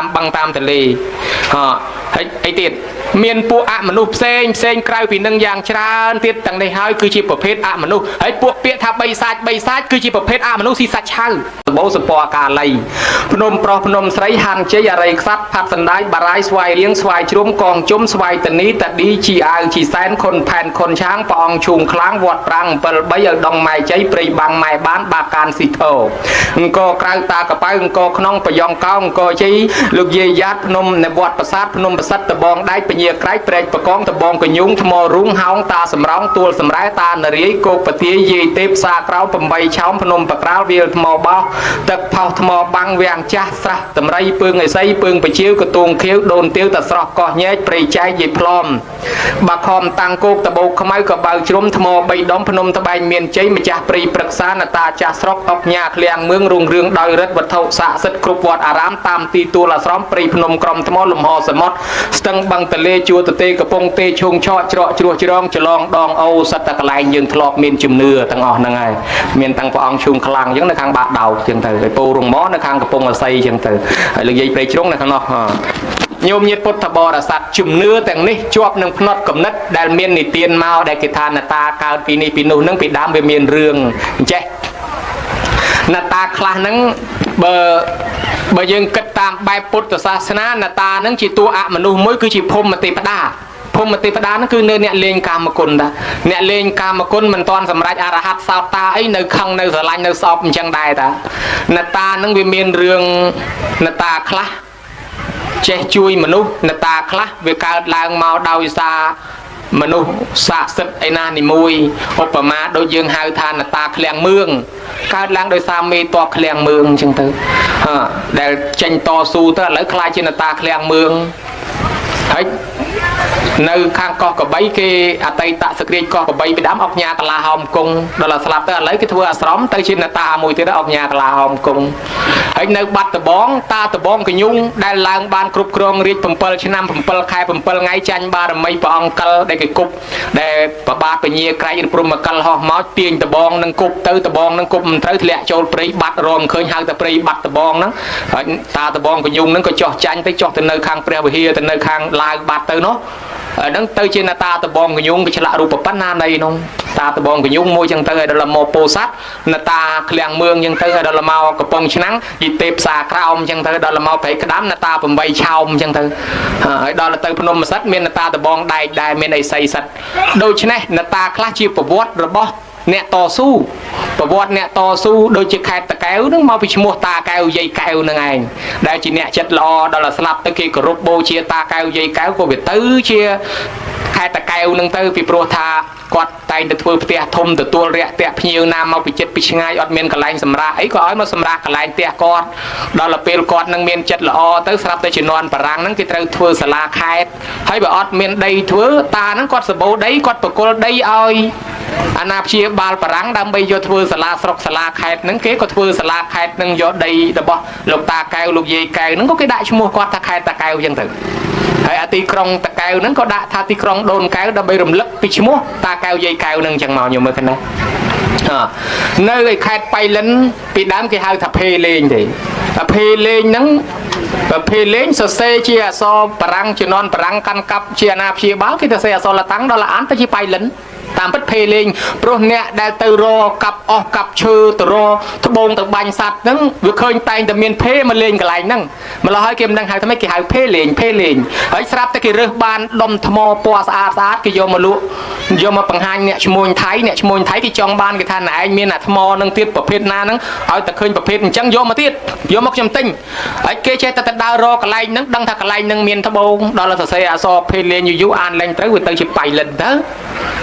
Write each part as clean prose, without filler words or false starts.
tam băng tam tề lì ấy tiệt miềnពួកអមនុស្សផ្សេងក្រៅពីនឹងយ៉ាងច្រើនទៀតទាំងនេះហើយគឺជាប្រភេទអមនុស្សហើយពួកពាក្យថាបីសាច់គឺជាប្រភេទអមនុស្សស៊ីសាច់ឆៅសម្បូរសម្ពរកាលីភ្នំប្រុសភ្នំស្រីហាន់ជ័យអរិយខ្សាត់ផាត់សណ្ដាយបារាយស្វាយរៀងស្វាយជ្រុំកងជុំស្វាយតនីតាឌីជីអាវជីសែនខុនផែនខុនឆាងព្រះអង្គឈូងខ្លាំងវត្តប្រាំង7 3ឲ្យដងម៉ែជ័យព្រៃបាំងម៉ែបានបាកានស៊ីធោអង្គក្រៅតាកប៉ៅអង្គក្នុងប្រយ៉ងកោអង្គជ័យលោកយាយយ៉ាតភ្នំនៅវត្តប្រាសាទភ្នំប្រសិទ្ធតបងដៃពញាក្រែកព្រែកបកងតបងកញុងថ្មរូងហោងតាសំរោងទួលសម្រែតានរាយកោកពទាយាយទេផ្សារក្រោម8ឆោមភ្នំបក្រាលវាលថ្មបោះទឹកផោះថ្មបាំងវាំងចាស់ស្រះតម្រៃពើងឥសីពើងបជាវកទួងខៀវដូនទាវតស្រស់កោះញែកព្រៃចែកយាយផ្លំបាខំតាំងគោកតបោកខ្មៅកបៅជ្រុំថ្ម3ដុំភ្នំត្បែងមានជ័យម្ចាស់ព្រៃព្រឹក្សានតាចាស់ស្រុកអុកញ៉ាឃ្លាំងមឿងរុងរឿងដោយរិទ្ធវត្ថុស័ក្តិសិទ្ធិគ្រប់វត្តអារាមតាមទីទួលអាស្រមព្រៃភ្នំក្រំថ្មលំហសមុទ្រស្ទឹងបឹងទលេជួទទេកំពង់ទេឈងឆក់ច្រកជ្រោះជ្រងច្រឡងដងអូសត្វតកន្លែងយើងធ្លាប់មានជំនឿទាំងអស់ហ្នឹងហើយមានតាំងព្រះអង្គឈូងខ្លាំងអញ្ចឹងនៅខាងបាក់ដោតអញ្ចឹងទៅហើយពូរងមកនៅខាងកំពង់អស័យអញ្ចឹងទៅហើយលោកយាយព្រៃជ្រុងនៅខាងនោះញោមញាតិពុទ្ធបរិស័ទជំនឿទាំងនេះជាប់នឹងផ្នត់គំនិតដែលមាននិទានមកដែលគេថានតាកើតពីនេះពីនោះហ្នឹងពីដើមវាមានរឿងអញ្ចេះនតាខ្លះហ្នឹងបើយើងគិតតាមបែបពុទ្ធសាសនានតាហ្នឹងជាតួអមនុស្សមួយគឺជាភូមិទេវតាភូមិទេវតាហ្នឹងគឺនៅអ្នកលេងកាមគុណតាអ្នកលេងកាមគុណមិនទាន់សម្រេចអរហត្តសោតតាអីនៅខឹងនៅស្រឡាញ់នៅសោកអញ្ចឹងដែរតានតាហ្នឹងវាមានរឿងនតាខ្លះចេះជួយមនុស្សនតាខ្លះវាកើតឡើងមកដោយសារមនុស្សស័ក្តិសិទ្ធិឯណានីមួយឧបមាដូចយើងហៅថានតាឃ្លាំងមឿងកើតឡើងដោយសារមេតបឃ្លាំងមឿងអញ្ចឹងទៅដែលចេញតស៊ូទៅឥឡូវខ្លាចជានតាឃ្លាំងមឿងហើយនៅខាងកោះកបីគេអតីតសក្តិកោះកបីពីដើមអុកញ៉ាកលាហោមគង់ដល់ស្លាប់ទៅឥឡូវគេធ្វើអាស្រមទៅជានតាមួយទៀតអុកញ៉ាកលាហោមគង់ហើយនៅបាត់ដបងតាដបងកញុងដែលឡើងបានគ្រប់គ្រងរាជ7ឆ្នាំ7ខែ7ថ្ងៃចាញ់បារមីព្រះអង្គលដែលគេគប់ដែលប្របាទពញាក្រែកព្រំមកលហោះមកទាញដបងនឹងគប់ទៅដបងនឹងគប់មិនត្រូវធ្លាក់ចូលព្រៃបាត់រមឃើញហៅតែព្រៃបាត់ដបងហ្នឹងហើយតាដបងកញុងហ្នឹងក៏ចោះចាញ់ទៅចោះទៅនៅខាងព្រះវិហារទៅនៅខាងឡាវបាត់ទៅនោះហ្នឹងទៅជានតាដបងកញុងគេឆ្លាក់រូបប៉ុណ្ណានៃនោះតាដបងកញុងមួយចឹងទៅឲ្យដល់មកពោធិ៍សាត់នតាឃ្លាំងមឿងចឹងទៅឲ្យដល់មកកំពង់ឆ្នាំងយីទេផ្សារក្រោមចឹងទៅដល់មកព្រៃក្តាមនតា8ឆោមចឹងទៅហើយដល់ទៅភ្នំសិទ្ធមាននតាដបងដែកដែរមានអីសីសិទ្ធដូច្នេះនតាខ្លះជាប្រវត្តិរបស់អ្នកតស៊ូប្រវត្តិអ្នកតស៊ូដូចជាខេត្តតាកែវនឹងមកពីឈ្មោះតាកែវយាយកែវនឹងឯងដែលជាអ្នកចិត្តល្អដល់ស្លាប់ទៅគេគោរពបូជាតាកែវយាយកែវក៏វាទៅជាខេត្តតាកែវនឹងទៅពីព្រោះថាគាត់តែងទៅធ្វើផ្ទះធំទទួលរាក់ទាក់ភ្ញៀវណាមកពីចិត្តពីឆ្ងាយអត់មានកន្លែងសម្រាប់អីក៏ឲ្យមកសម្រាប់កន្លែងផ្ទះគាត់ដល់ពេលគាត់នឹងមានចិត្តល្អទៅស្រាប់តែជំនាន់បារាំងហ្នឹងគេត្រូវធ្វើសាលាខេត្តហើយបើអត់មានដីធ្វើតាហ្នឹងគាត់សបោដីគាត់បកគលដីឲ្យអាណាព្យាបាលបារាំងដើម្បីយកធ្វើសាលាស្រុកសាលាខេត្តហ្នឹងគេក៏ធ្វើសាលាខេត្តហ្នឹងយកដីរបស់លោកតាកែវលោកយាយកែវហ្នឹងក៏គេដាក់ឈ្មោះគាត់ថាខេត្តតាកែវអញ្ចឹងទៅហើយអាទីក្រុងតាកែវហ្នឹងក៏ដាក់ថាទីក្រុងដូនកែវដើម្បីរំលឹកពីឈ្មោះតាកែវយាយកែវហ្នឹងអញ្ចឹងមកខ្ញុំមើលឃើញណានៅឯខេត្តបៃលិនពីដើមគេហៅថាភេលេងទេភេលេងហ្នឹងភេលេងសរសេរជាអក្សរបារាំងជំនាន់បារាំងកាន់កាប់ជាអាណាព្យាបាលគេទៅសរសេរអក្សរលតាំងដល់អានទៅជាបៃលិនតាមពិតភេលេងព្រោះអ្នកដែលទៅរកាប់អស់កាប់ឈើទៅរត្បូងទៅបាញ់សัตว์ហ្នឹងវាឃើញតែងតែមានភេមកលេងកន្លែងហ្នឹងម្ល៉េះហើយគេមិនដឹងហៅថាម៉េចគេហៅភេលេងហើយស្រាប់តែគេរើសបានដុំថ្មពណ៌ស្អាតគេយកមកលក់យកមកបង្ហាញអ្នកឈ្មោះថៃគេចង់បានគេថាណែឯងមានអាថ្មហ្នឹងទៀតប្រភេទណាហ្នឹងឲ្យតែឃើញប្រភេទអញ្ចឹងយកមកទៀតយកមកខ្ញុំទិញហើយគេចេះតែដើររកកន្លែងហ្នឹងដឹងថាកន្លែងហ្នឹងមានត្បូងដល់សរសេរអក្សរភេលេងយូរអានលេងត្រូវវាទៅជាបៃលិនទៅ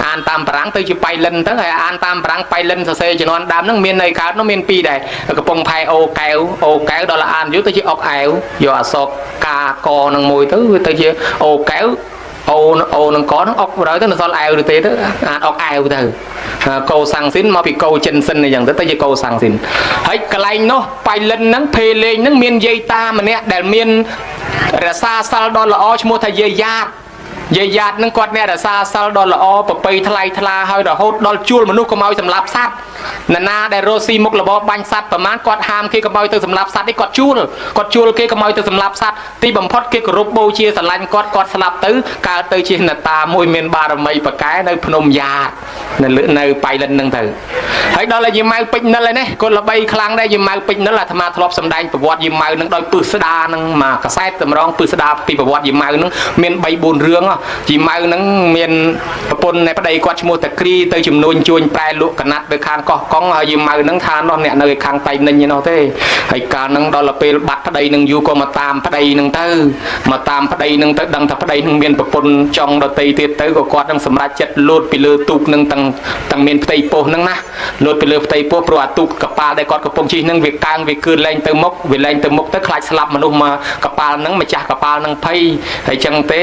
អានតាមបារាំងទៅជាបៃលិនទៅហើយអានតាមបារាំងបៃលិនសរសេរជំនាន់ដើមហ្នឹងមាននៅកើតនោះមានពីរដែរកំពង់ផែអូកែវដល់អានយូរទៅជាអុកអែវយកអក្សរកាកនឹងមួយទៅវាទៅជាអូកែវអូនឹងកនឹងអុករើទៅនៅសល់អែវទៅទេអានអុកអែវទៅកោសាំងស៊ីនមកពីកោចិនសិនអញ្ចឹងទៅជាកោសាំងស៊ីនហើយកន្លែងនោះបៃលិនហ្នឹងភេលេងហ្នឹងមានយាយតាម្នាក់ដែលមានរសាសិលដ៏ល្អឈ្មោះថាយាយយ៉ាត យាយយ៉ាតនឹងគាត់អ្នករសាសិលដល់ល្អប្រពៃថ្លៃថ្លាហើយរហូតដល់ជួលមនុស្សកុំឲ្យសម្លាប់សត្វណាដែលរស់ស៊ីមុខរបរបាញ់សត្វប្រមាណគាត់ហាមគេកុំឲ្យទៅសម្លាប់សត្វនេះគាត់ជួលគេកុំឲ្យទៅសម្លាប់សត្វទីបំផុតគេគោរពបូជាស្រឡាញ់គាត់ស្លាប់ទៅកើតទៅជាអ្នកតាមួយមានបារមីប្រកែនៅភ្នំយ៉ាតនៅបៃលិនហ្នឹងទៅហើយដល់តែយាយម៉ៅពេជ្រនិលហើយនេះគាត់ល្បីខ្លាំងដែរយាយម៉ៅពេជ្រនិលអាត្មាធ្លាប់សម្ដែងប្រវត្តិយាយម៉ៅនឹងដោយពឹសស្ដានឹងមកកសែតតម្រងពឹសស្ដាពីប្រវត្តិយាយម៉ៅនឹងមាន 3-4 រឿងយាយម៉ៅនឹងមានប្រពន្ធនៃប្តីគាត់ឈ្មោះតាគ្រីទៅជំនួញជួញប្រែលក់កណាត់ទៅខាងកោះកុងហើយយាយម៉ៅនឹងថានោះអ្នកនៅខាងតៃនិញនោះទេហើយកាលនឹងដល់ពេលបាត់ប្តីនឹងយូរក៏មកតាមប្តីនឹងទៅដឹងថាប្តីនឹងមានប្រពន្ធចង់ដតីទៀតទៅក៏គាត់នឹងសម្រេចចិត្តលោតពីលើទូកនឹងទាំងមានផ្ទៃពោះនឹងណាលោតពីលើផ្ទៃពោះព្រោះអាទូកកប៉ាល់ដែលគាត់កំពុងជិះនឹងវាកើងវាគឺលែងទៅមុខទៅខ្លាចស្លាប់មនុស្សមកកប៉ាល់នឹងម្ចាស់កប៉ាល់នឹងភ័យហើយចឹងទេ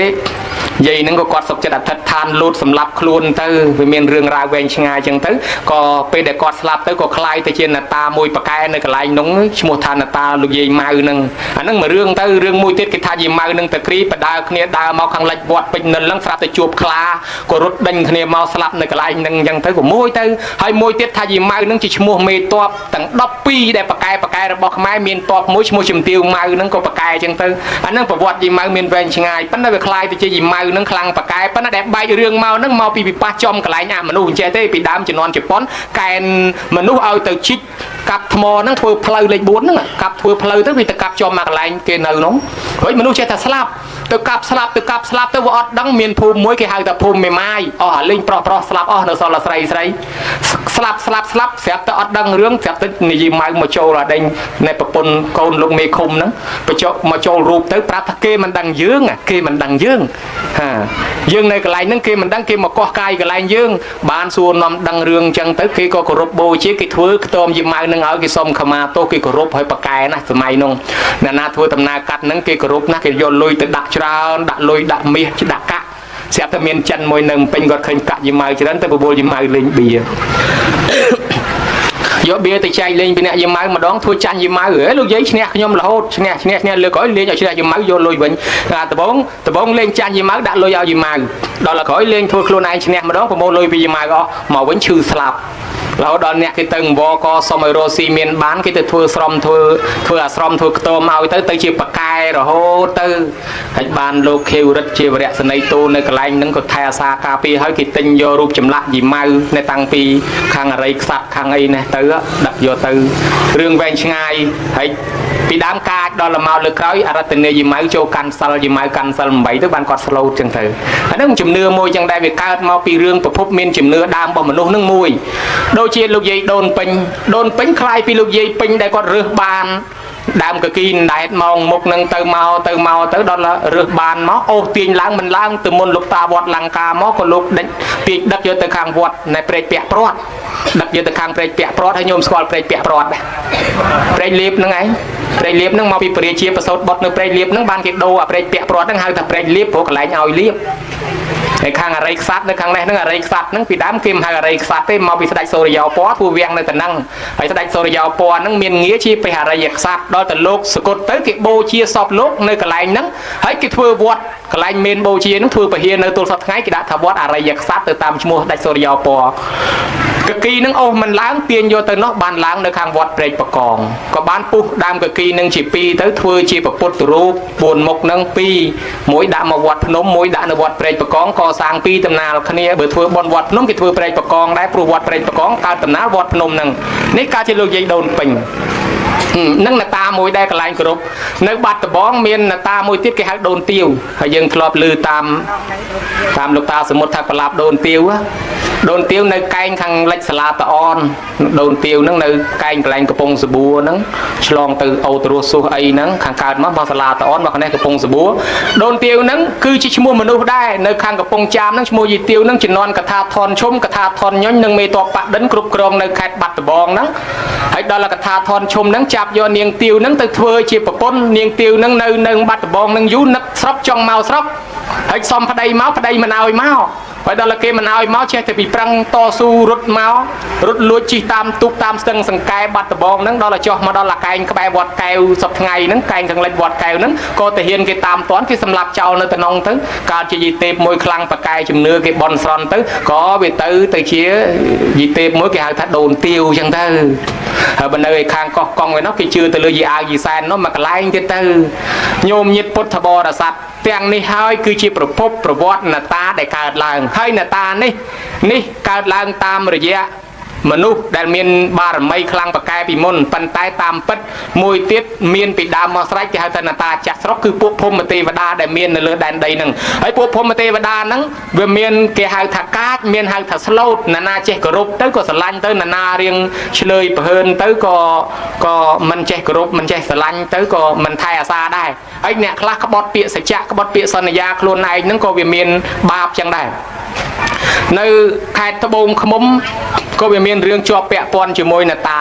យាយនឹងក៏គាត់សុខចិត្តអធិដ្ឋានលោតសម្លាប់ខ្លួនទៅវាមានរឿងរ៉ាវវែងឆ្ងាយចឹងទៅក៏ពេលដែលគាត់ស្លាប់ទៅក៏คล้ายទៅជាអ្នកតាមួយប៉កែនៅកន្លែងនោះឈ្មោះថាអ្នកតាលោកយាយម៉ៅនឹងអានឹងមួយរឿងទៅរឿងមួយទៀតគេថាយាយម៉ៅនឹងតាគ្រីបដើគ្នាដើរមកខាងលិចវត្តពេជ្រនិលហ្នឹងស្រាប់តែជួបខ្លាក៏រត់ដេញគ្នាមកស្លាប់នៅកន្លែងហ្នឹងចឹងទៅក៏មួយទៅហើយមួយទៀតថាយាយម៉ៅនឹងជាឈ្មោះមេតបទាំង12ដែលប៉កែរបស់ខ្មែរមានតបមួយឈ្មោះជំទាវម៉ៅហ្នឹងក៏ប៉កែចឹងទៅអានឹងប្រវត្តិយាយម៉ៅមានវែងឆ្ងាយប៉ុន្តែវាคล้ายទៅជាយាយម៉ៅនឹងខ្លាំងប៉កែប៉ុន្តែដែលបែករឿងមកហ្នឹងមកពីវិបត្តិចំកន្លែងអមនុស្សអញ្ចេះទេពីដើមជំនាន់ជប៉ុនកែនមនុស្សឲ្យទៅជីកកាប់ថ្មហ្នឹងធ្វើផ្លូវលេខ 4ហ្នឹងកាប់ធ្វើផ្លូវទៅវាទៅកាប់ចំមកកន្លែងគេនៅនោះហើយមនុស្សចេះតែស្លាប់ទៅកាប់ស្លាប់ទៅវាអត់ដឹងមានភូមិមួយគេហៅថាភូមិមេម៉ាយអស់អាលេងប្រុសស្លាប់អស់នៅសល់ស្រីស្លាប់ស្រាប់តែអត់ដឹងរឿងស្រាប់តែនិយាយម៉ៅមកចូលអាដេញនៃប្រពន្ធកូនលោកមេឃុំហ្នឹងបញ្ចុះមកចូលរូបទៅប្រាប់ថាគេមិនដឹងយើងហាយើងនៅកន្លែងហ្នឹងគេមិនដឹងគេមកកោះកាយកន្លែងយើងបានសួរនាំដឹងរឿងអញ្ចឹងទៅគេក៏គោរពបូជាគេធ្វើខ្ទមយាយម៉ៅហ្នឹងឲ្យគេសុំខមាទោសគេគោរពឲ្យប៉កែណាសម័យនោះអ្នកណាធ្វើដំណើរកាត់ហ្នឹងគេគោរពណាគេយកលុយទៅដាក់ច្រើនដាក់លុយដាក់មាសដាក់កាក់ស្រាប់តែមានចិនមួយនៅពេញគាត់ឃើញកាក់យាយម៉ៅច្រើនទៅបបួលយាយម៉ៅលេងបៀយកបៀទៅចែកលេងពីអ្នកយាយម៉ៅម្ដងធ្វើចាញ់យាយម៉ៅលោកយាយឈ្នះខ្ញុំរហូតឈ្នះលើក្រោយលេងឲ្យឈ្នះយាយម៉ៅយកលុយវិញដបងលេងចាញ់យាយម៉ៅដាក់លុយឲ្យយាយម៉ៅដល់ក្រោយលេងធ្វើខ្លួនឯងឈ្នះម្ដងប្រមូលលុយពីយាយម៉ៅអស់មកវិញឈឺស្លាប់រហូតដល់អ្នកគេទៅអង្វរក៏សុំឲ្យរស់ស៊ីមានបានគេទៅធ្វើអាស្រមធ្វើខ្ទមឲ្យទៅជាប៉កែរហូតទៅហើយបានលោកខេវរិទ្ធជាវរៈសនីតូនៅកន្លែងហ្នឹងក៏ថែអាសាការពារឲ្យគេទិញយករូបចម្លាក់យាយម៉ៅនៅតាំងពីខាងអរិយខ្សាត់ខាងអីនេះទៅដាក់យកទៅរឿងវែងឆ្ងាយហើយពីដើមកាចដល់មកលើក្រោយអរតនេយាយម៉ៅចូលកាន់សិលយាយម៉ៅកាន់សិល8ទៅបានគាត់ស្លូតចឹងទៅអាហ្នឹងជំនឿមួយចឹងដែរវាកើតមកពីរឿងប្រភពមានជំនឿដើមរបស់មនុស្សហ្នឹងមួយដូចជាលោកយាយដូនពេញคล้ายពីលោកយាយពេញដែលគាត់រើសបានដើមកគីនដែតមកមុខនឹងទៅមកដល់រើសបានមកអូសទាញឡើងមិនឡើងទៅមុនលោកតាវត្តលង្កាមកក៏លោកទាញដឹកយកទៅខាងវត្តនៃព្រែកពាក់ព្រាត់ដឹកយកទៅខាងព្រែកពាក់ព្រាត់ហើយញោមស្គាល់ព្រែកពាក់ព្រាត់ដែរព្រែកលៀបហ្នឹងឯងព្រែកលៀបហ្នឹងមកពីពរាជាប្រសោតបុតនៅព្រែកលៀបហ្នឹងបានគេដូរអាព្រែកពាក់ព្រាត់ហ្នឹងហៅថាព្រែកលៀបព្រោះកន្លែងឲ្យលៀបនៅខាងអរិយខ្សាត់នៅខាងនេះហ្នឹងអរិយខ្សាត់ហ្នឹងពីដើមគេមិនហៅអរិយខ្សាត់ទេមកពីស្ដេចសូរិយោពណ៌ធ្វើវាំងនៅតំណឹងហើយស្ដេចសូរិយោពណ៌ហ្នឹងមានងារជាព្រះអរិយខ្សាត់ដល់ទៅលោកសកុតទៅគេបូជាសពលោកនៅកន្លែងហ្នឹងហើយគេធ្វើវត្តកន្លែងមានបូជាហ្នឹងធ្វើពហិនៅទល់សប្តាហ៍ថ្ងៃគេដាក់ថាវត្តអរិយខ្សាត់ទៅតាមឈ្មោះស្ដេចសូរិយោពណ៌កគីហ្នឹងអូសមិនឡើងទាញយកទៅនោះបានឡើងនៅខាងវត្តព្រែកបកងក៏បានពុះដើមកគីហ្នឹងជា2ទៅធ្វើជាពុទ្ធរូប4មុខហ្នឹង2មួយដាក់មកវត្តភ្នំមួយដាក់នៅវត្តព្រែកបកងកសាង2ដំណាលគ្នាបើធ្វើបនវត្តភ្នំគេធ្វើព្រែកបកងដែរព្រោះវត្តព្រែកបកងកើតដំណាលវត្តភ្នំហ្នឹងនេះការជាលោកយាយដូនពេញនឹងអ្នកតាមួយដែរកន្លែងគ្រប់នៅបាត់ដំបងមានអ្នកតាមួយទៀតគេហៅដូនទាវហើយយើងធ្លាប់ឮតាមលោកតាសមុទ្រថាប្រឡាប់ដូនទាវនៅកែងខាងលិចសាលាតអនដូនទាវហ្នឹងនៅកែងកន្លែងកំពង់សបួរហ្នឹងឆ្លងទៅអូតរស់សុះអីហ្នឹងខាងកើតមកសាលាតអនមកខាងនេះកំពង់សបួរដូនទាវហ្នឹងគឺជាឈ្មោះមនុស្សដែរនៅខាងកំពង់ចាមហ្នឹងឈ្មោះយាយទាវហ្នឹងជំនាន់កថាថនឈុំកថាថនញុញនិងមេតបបដិនគ្រប់គ្រងនៅខេត្តបាត់ដំបងហ្នឹងហើយដល់កថាថនឈុំហ្នឹងចាប់យកនាងទាវហ្នឹងទៅធ្វើជាប្រពន្ធនាងទាវហ្នឹងនៅបាត់ដំបងហ្នឹងយូរនឹកស្រុកចង់មកស្រុក ហើយសុំប្តីមកប្តីមិនឲ្យមកហើយដល់គេមិនឲ្យមកចេះតែពីប្រឹងតស៊ូរត់មករត់លួចជិះតាមទូកតាមស្ទឹងសង្កែបាត់ដបងហ្នឹងដល់ចុះមកដល់កែងក្បែរវត្តកែវសប្ថ្ងៃហ្នឹងកែងខាងលិចវត្តកែវហ្នឹងក៏ទៅហ៊ានគេតាមតាន់គេសម្លាប់ចោលនៅតំណងទៅកើតជាយីទេពមួយខ្លាំងប្រកែជំនឿគេបន់ស្រន់ទៅក៏វាទៅជាយីទេពមួយគេហៅថាដូនទាវអញ្ចឹងទៅហើយបើនៅឯខាងកោះកុងឯនោះគេជឿទៅលើយីអាវយីសែននោះមកកន្លែងទៀតទៅញោមញាតពុទ្ធបរិស័ទទាំងនេះហើយគឺជាប្រភពប្រវត្តិនតាដែលកើតឡើងហើយនតានេះកើតឡើងតាមរយៈមនុស្សដែលមានបារមីខ្លាំងប្រកែពីមុនប៉ុន្តែតាមពិតមួយទៀតមានពីដើមមកស្រេចគេហៅថានតាចាស់ស្រុកគឺពួកភូមិទេវតាដែលមាននៅលើដែនដីហ្នឹងហើយពួកភូមិទេវតាហ្នឹងវាមានគេហៅថាកាចមានហៅថាស្លូតណានាចេះគោរពទៅក៏ស្រឡាញ់ទៅណានារៀងឆ្លើយប្រហើនទៅក៏មិនចេះគោរពមិនចេះស្រឡាញ់ទៅក៏មិនថែអាសាដែរហើយអ្នកខ្លះក្បត់ពាក្យសច្ចៈក្បត់ពាក្យសន្យាខ្លួនឯងហ្នឹងក៏វាមានបាបចឹងដែរនៅខេត្តត្បូងឃ្មុំក៏វាមានរឿងជាប់ពាក់ព័ន្ធជាមួយនតា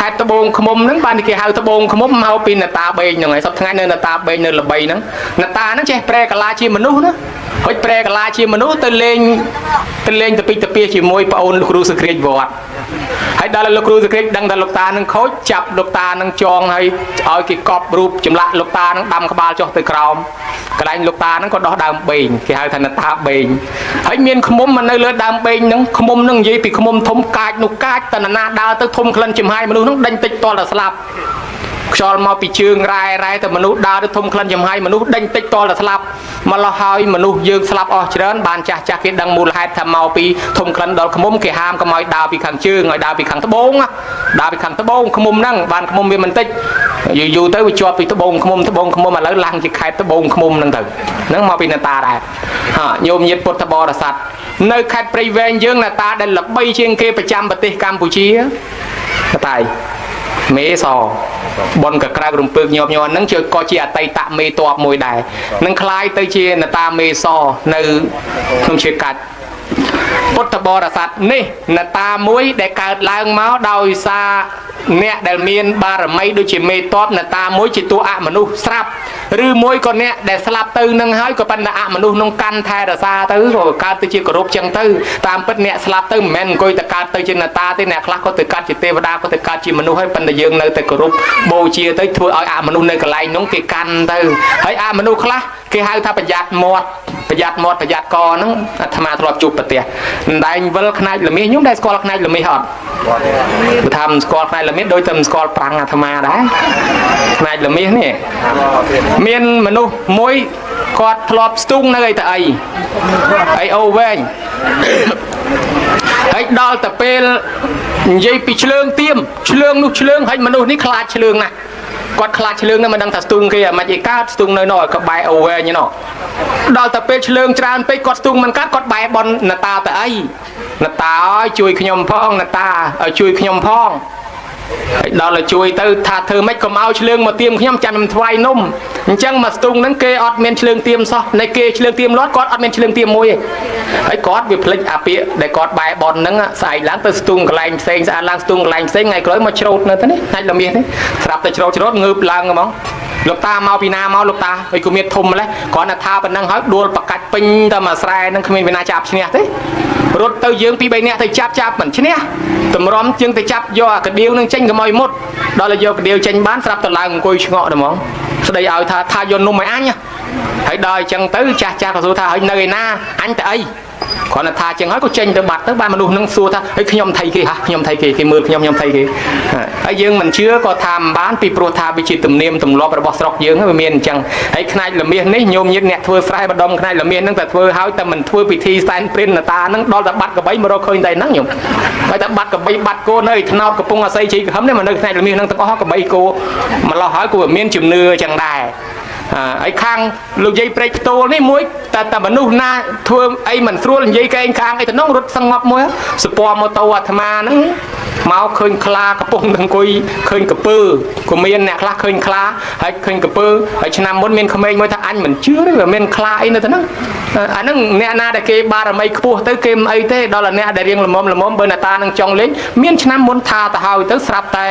ខេត្តត្បូងឃ្មុំហ្នឹងបានគេហៅត្បូងឃ្មុំមកពីនតាបេងហ្នឹងហើយសប្តាហ៍ថ្ងៃនៅនតាបេងនៅល្បីហ្នឹងនតាហ្នឹងចេះប្រែកាឡាជាមនុស្សណាហុចប្រែកាឡាជាមនុស្សទៅលេងទៅពីទៅពីជាមួយប្អូនលោកគ្រូសក្រាចវត្តហើយដល់លោកគ្រូសក្រាចដឹងថាលោកតានឹងខូចចាប់លោកតានឹងចងហើយឲ្យគេកប់រូបចម្លាក់លោកតានឹងដាំក្បាលចុះទៅក្រោមកន្លែងលោកតានឹងក៏ដោះដើមបេងគេហៅថានតាបេងហើយមានឃ្មុំនៅលើដើមបេងហ្នឹងឃ្មុំហ្នឹងនិយាយពីឃ្មុំធំកាចនោះកាចតណ្ណាដើរទៅធំក្លិនចំហាយមនុស្សហ្នឹងដេញតិចតលតែស្លាប់ខ្យល់មកពីជើងរ៉ែទៅមនុស្សដើរទៅធំក្លិនចំហាយមនុស្សដេញតិចតលតែស្លាប់មកលោះហើយមនុស្សយើងស្លាប់អស់ច្រើនបានចាស់គេដឹងមូលហេតុថាមកពីធំក្លិនដល់ឃ្មុំគេហាមកុំឲ្យដើរពីខាងជើងឲ្យដើរពីខាងត្បូងដើរពីខាងត្បូងឃ្មុំហ្នឹងបានឃ្មុំវាមិនតិចយូរទៅវាជាប់ពីត្បូងឃ្មុំឥឡូវឡើងជាខេត្តត្បូងឃ្មុំហ្នឹងទៅហ្នឹងមកពីនតាដែរញោមញាតពុទ្ធបរិស័ទនៅខេត្តព្រៃវែងយើងនតាដែលល្បីជាងគេប្រចាំប្រទេសកម្ពុជាតែមេសបនកក្រើករំពើកញាប់ញ័រហ្នឹងក៏ជាអតីតមេតបមួយដែរនឹងคล้ายទៅជានតាមេសនៅក្នុងជាកាច់ពុទ្ធបរិស័ទនេះនតាមួយដែលកើតឡើងមកដោយសារអ្នកដែលមានបារមីដូចជាមេតបនតាមួយជាតួអមនុស្សស្រាប់ឬមួយក៏អ្នកដែលស្លាប់ទៅនឹងហើយក៏ប៉ុន្តែអមនុស្សនឹងកាន់ថែរក្សាទៅក៏កើតទៅជាគោរពចឹងទៅតាមពិតអ្នកស្លាប់ទៅមិនមែនអង្គុយតែកើតទៅជានតាទេអ្នកខ្លះក៏ទៅកើតជាទេវតាក៏ទៅកើតជាមនុស្សហើយប៉ុន្តែយើងនៅតែគោរពបូជាទៅធ្វើឲ្យអមនុស្សនៅកន្លែងនោះគេកាន់ទៅហើយអមនុស្សខ្លះគេហៅថាប្រយ័ត្នមាត់ប្រយ័ត្នកហ្នឹងអាត្មាធ្លាប់ជួបប្រទេសដែងវិលខ្នាច់ល្មាសខ្ញុំដែលស្គាល់ខ្នាច់ល្មាសអត់បើថាមិនស្គាល់ខ្នាច់ល្មាសដូចតែមិនស្គាល់ប្រាំងអាត្មាដែរខ្នាច់ល្មាសនេះមានមនុស្សមួយគាត់ធ្លាប់ស្ទូងនៅអីទៅអីអូវែងហើយដល់តែពេលនិយាយពីឆ្លើងទៀមឆ្លើងនោះឆ្លើងហើយមនុស្សនេះខ្លាចឆ្លើងណាស់គាត់ខ្លាចឆ្លើងហ្នឹងមិនដឹងថាស្ទូងគេអាមិនអីកើតស្ទូងនៅនោះក៏បែអូវែងនោះដល់តែពេលឆ្លើងច្រើនពេកគាត់ស្ទូងមិនកើតគាត់បែបននតាទៅអីនតាអើយជួយខ្ញុំផងនតាឲ្យជួយខ្ញុំផងហើយដល់ឲ្យជួយទៅថាធ្វើម៉េចកុំឲ្យឆ្លើងមកទៀមខ្ញុំចាំខ្ញុំថ្វាយនំអញ្ចឹងមកស្ទូងហ្នឹងគេអត់មានឆ្លើងទៀមសោះនៃគេឆ្លើងទៀមលាត់គាត់អត់មានឆ្លើងទៀមមួយទេហើយគាត់វាភ្លេចអាពាកដែលគាត់បែបនហ្នឹងស្អែកឡើងទៅស្ទូងកន្លែងផ្សេងស្អាតឡើងស្ទូងកន្លែងផ្សេងថ្ងៃក្រោយមកច្រូតនៅទៅនេះហាច់ល្មាសនេះស្រាប់តែច្រូតងើបឡើងហ្មងលោកតាមកពីណាមកលោកតាហើយក៏មានធំម្លេះគ្រាន់តែថាប៉ុណ្ណឹងហើយដួលបកាច់ពេញទៅមកស្រែហ្នឹងគ្មានវិណាចាប់ឈ្នះទេរត់ទៅយើងពី3នាក់ទៅចាប់មិនឈ្នះតម្រាំជាងទៅចាប់យកអាកដៀវនឹងចេញកុំឲ្យមុតដល់ឲ្យយកកដៀវចេញបានស្រាប់ទៅឡើងអង្គុយឆ្ងក់ហ្មងស្ដីឲ្យថាយកនំឲ្យអញហើយដល់អញ្ចឹងទៅចាស់ក៏សួរថាហើយនៅឯណាអញទៅអីគ្រាន់តែថាចឹងហើយក៏ចេញទៅបាត់ទៅបានមនុស្សនឹងសួរថាហើយខ្ញុំថៃគេខ្ញុំថៃគេមើលខ្ញុំថៃគេហើយយើងមិនជឿក៏ថាមិនបានពីព្រោះថាវាជាទំនៀមទម្លាប់របស់ស្រុកយើងវាមានអញ្ចឹងហើយខ្នាច់ល្មាសនេះញោមញាតអ្នកធ្វើស្រែបដុំខ្នាច់ល្មាសហ្នឹងតែធ្វើឲ្យតែមិនធ្វើពិធីសែនព្រិននតាហ្នឹងដល់តែបាត់កបីមករកឃើញតែហ្នឹងញោមហើយតែបាត់កបីបាត់គោនៅថ្នោតកំពង់អាស័យជ័យក្រហមនេះមកនៅខ្នាច់ល្មាសហ្នឹងទាំងអស់កបីគោម្លោះហើយគួរមានជំនឿអញ្ចឹងដែរហើយខាងលោកយាយព្រែកផ្ទោលនេះមួយតែមនុស្សណាធ្វើអីមិនស្រួលនិយាយកែងខាងអីទៅនោះរត់សងប់មួយសពម៉ូតូអាត្មាហ្នឹងមកឃើញខ្លាកំពុងអង្គុយឃើញកពើក៏មានអ្នកខ្លះឃើញខ្លាហើយឃើញកពើហើយឆ្នាំមុនមានក្មេងមួយថាអញមិនជឿទេវាមានខ្លាអីនៅទៅហ្នឹងអាហ្នឹងអ្នកណាដែលគេបារមីខ្ពស់ទៅគេមិនអីទេដល់អ្នកដែលរៀងល្មមបើអ្នកតានឹងចង់លេងមានឆ្នាំមុនថាទៅហើយទៅស្រាប់តែ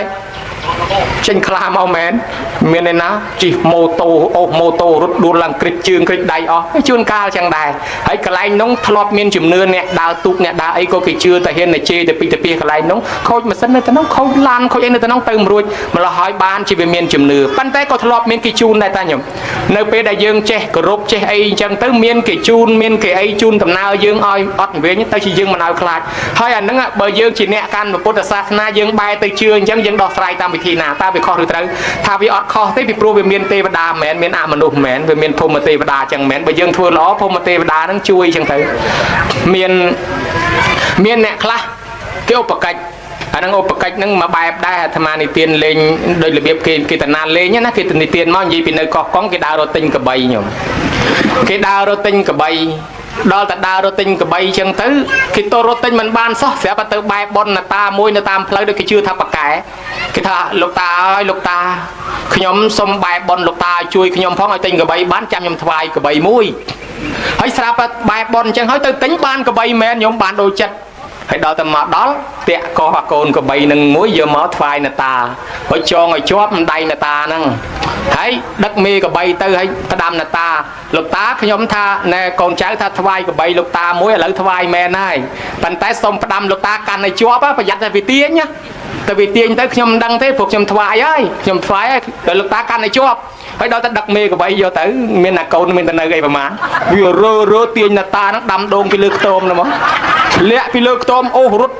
ចេញខ្លាមកមែនមានឯណាជិះម៉ូតូអូម៉ូតូរត់ដួលឡើងគ្រិចជើងគ្រិចដៃអស់ជួនកាលចឹងដែរហើយកន្លែងនោះធ្លាប់មានជំនឿអ្នកដើរទូកអ្នកដើរអីក៏គេជឿតែហ៊ានតែជេរតែពីទៅពីកន្លែងនោះខូចម៉ាស៊ីននៅទៅនោះខូចឡានខូចអីនៅទៅនោះទៅមិនរួចម្លោះហើយបានជាវាមានជំនឿប៉ុន្តែក៏ធ្លាប់មានគេជូនដែរតាញោមនៅពេលដែលយើងចេះគោរពចេះអីអញ្ចឹងទៅមានគេជូនមានគេអីជូនដំណើរយើងឲ្យអត់វិញទៅជាយើងមិនឲ្យខ្លាចហើយអាហ្នឹងបើយើងជាអ្នកកាន់ពុទ្ធសាសនាយើងបែរទៅជឿអញ្ចឹងយើងដោះស្រាយតាមវិធីណាតើវាខុសឬត្រូវថាវាអត់ខុសទេពីព្រោះវាមានទេវតាមិនមែនមានអមនុស្សមិនមែនវាមានភូមិទេវតាអញ្ចឹងមិនមែនបើយើងធ្វើល្អភូមិទេវតាហ្នឹងជួយអញ្ចឹងទៅមានអ្នកខ្លះគេឧបកិច្ចអាហ្នឹងឧបកិច្ចហ្នឹងមកបែបដែរអាត្មានិទានលេងដោយរបៀបគេតាណាលេងណាគេនិទានមកនិយាយពីនៅកោះកុងគេដើររត់ទិញកបីញោមគេដើររត់ទិញកបីដល់តែដើររត់ទិញកបីអញ្ចឹងទៅគេទៅរត់ទិញមិនបានសោះស្រាប់តែទៅបែបប៉ុនណាតាមួយនៅតាមផ្លូវដូចគេជឿថាប៉ាកែគេថាលោកតាអើយលោកតាខ្ញុំសុំបែបប៉ុនលោកតាជួយខ្ញុំផងឲ្យទិញកបីបានចាំខ្ញុំថ្វាយកបីមួយហើយស្រាប់តែបែបប៉ុនអញ្ចឹងហើយទៅទិញបានកបីមែនខ្ញុំបានដូចចិត្តហើយដល់តែមកដល់តាក់កោះអាកូនកបីនឹងមួយយកមកថ្វាយអ្នកតាហើយចងឲ្យជាប់ម្ដាយអ្នកតាហ្នឹងហើយដឹកមេកបីទៅហើយផ្ដាំអ្នកតាលោកតាខ្ញុំថាណែកូនចៅថាថ្វាយកបីលោកតាមួយឥឡូវថ្វាយមែនហើយប៉ុន្តែសូមផ្ដាំលោកតាកាន់ឲ្យជាប់ប្រយ័ត្នតែវាទាញណាតែវាទាញទៅខ្ញុំមិនដឹងទេព្រោះខ្ញុំថ្វាយហើយខ្ញុំថ្វាយហើយដល់លោកតាកាន់ឲ្យជាប់ហើយដល់តែដឹកមេកបីយកទៅមានអាកូនមានតែនៅអីប្រហែលវារើទាញអ្នកតាហ្នឹងដាំដងពីលើខ្ទមហ្នឹងមកលាក់ពីលើខ្ទមអូរត់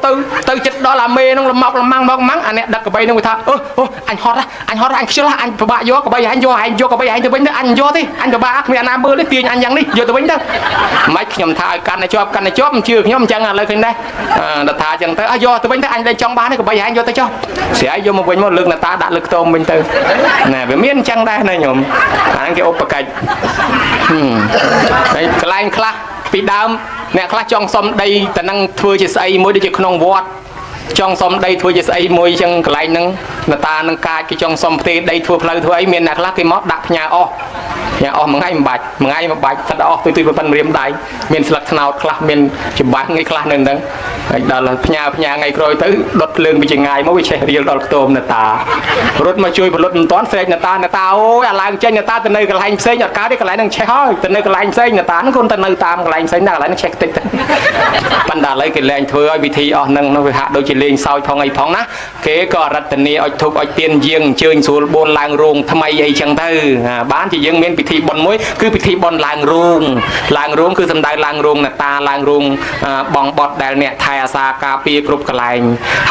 ទៅចិត្តដល់អាមេហ្នឹងលម៉ាំងអាអ្នកដឹកកបីហ្នឹងវាថាអូអញហត់អញខ្ជិលអញពិបាកយកកបីអញយកកបីអញទៅវិញទៅអញយកទេអញពិបាកគ្មានអាណាមើលទេទាញអញយ៉ាងនេះយកទៅវិញទៅមិនខ្ញុំថាឲ្យកាន់តែជាប់មិនជឿខ្ញុំអញ្ចឹងឥឡូវឃើញដែរដល់ថាអញ្ចឹងទៅយកទៅវិញទៅអញលែងចង់បានទេកបីអញយកទៅចុះស្រាយយកមកវិញមកលើកអ្នកតាដាក់លើខ្ទមវិញទៅណែវាមានអញ្ចឹងដែរណាញោមអាហ្នឹងគេឧបកិច្ចហើយកន្លែងខ្លះពីដើមអ្នកខ្លះចង់សុំដីតែនឹងធ្វើជាស្អីមួយដូចជាក្នុងវត្តចង់សុំដីធ្វើជាស្អីមួយអញ្ចឹងកន្លែងហ្នឹងអ្នកតានឹងកាចគេចង់សុំផ្ទៃដីធ្វើផ្លូវធ្វើអីមានអ្នកខ្លះគេមកដាក់ផ្ញើអស់មួយថ្ងៃមិនបាច់ស្ដាប់អស់ទុយប៉ុណ្ណឹងរៀមដៃមានស្លឹកថ្នោតខ្លះមានចំបាំងអីខ្លះនៅហ្នឹងហើយដល់ផ្ញើថ្ងៃក្រោយទៅដុតភ្លើងពីចងាយមកវាឆេះរៀលដល់ខ្ទមអ្នកតារត់មកជួយផលិតមិនតាន់ស្រែកអ្នកតាអូយអាឡើងចេញអ្នកតាទៅនៅកន្លែងផ្សេងអត់កើតទេកន្លែងហ្នឹងឆេះហើយទៅនៅកន្លែងផ្សេងអ្នកតាហ្នឹងគាត់ទៅនៅតាមកន្លែងផ្សេងណាកន្លែងហ្នឹងឆេះតិចទៅប៉ុន្តែឥឡូវគេលែងធ្វើឲ្យវិធីអស់ហ្នឹងវាហាក់ដូចជាលេងសើចផងអីផងណាគេក៏រតនីឲ្យធុកឲ្យទៀនយាងអញ្ជើញស្រួលបួនឡើងរោងថ្មីអីចឹងទៅបានជាយើងមានពិធីបុណ្យមួយគឺពិធីបុណ្យឡើងរោងគឺសំដៅឡើងរោងអ្នកតាឡើងរោងបងបត់ដែលអ្នកថែអាសាការពារគ្រប់កន្លែង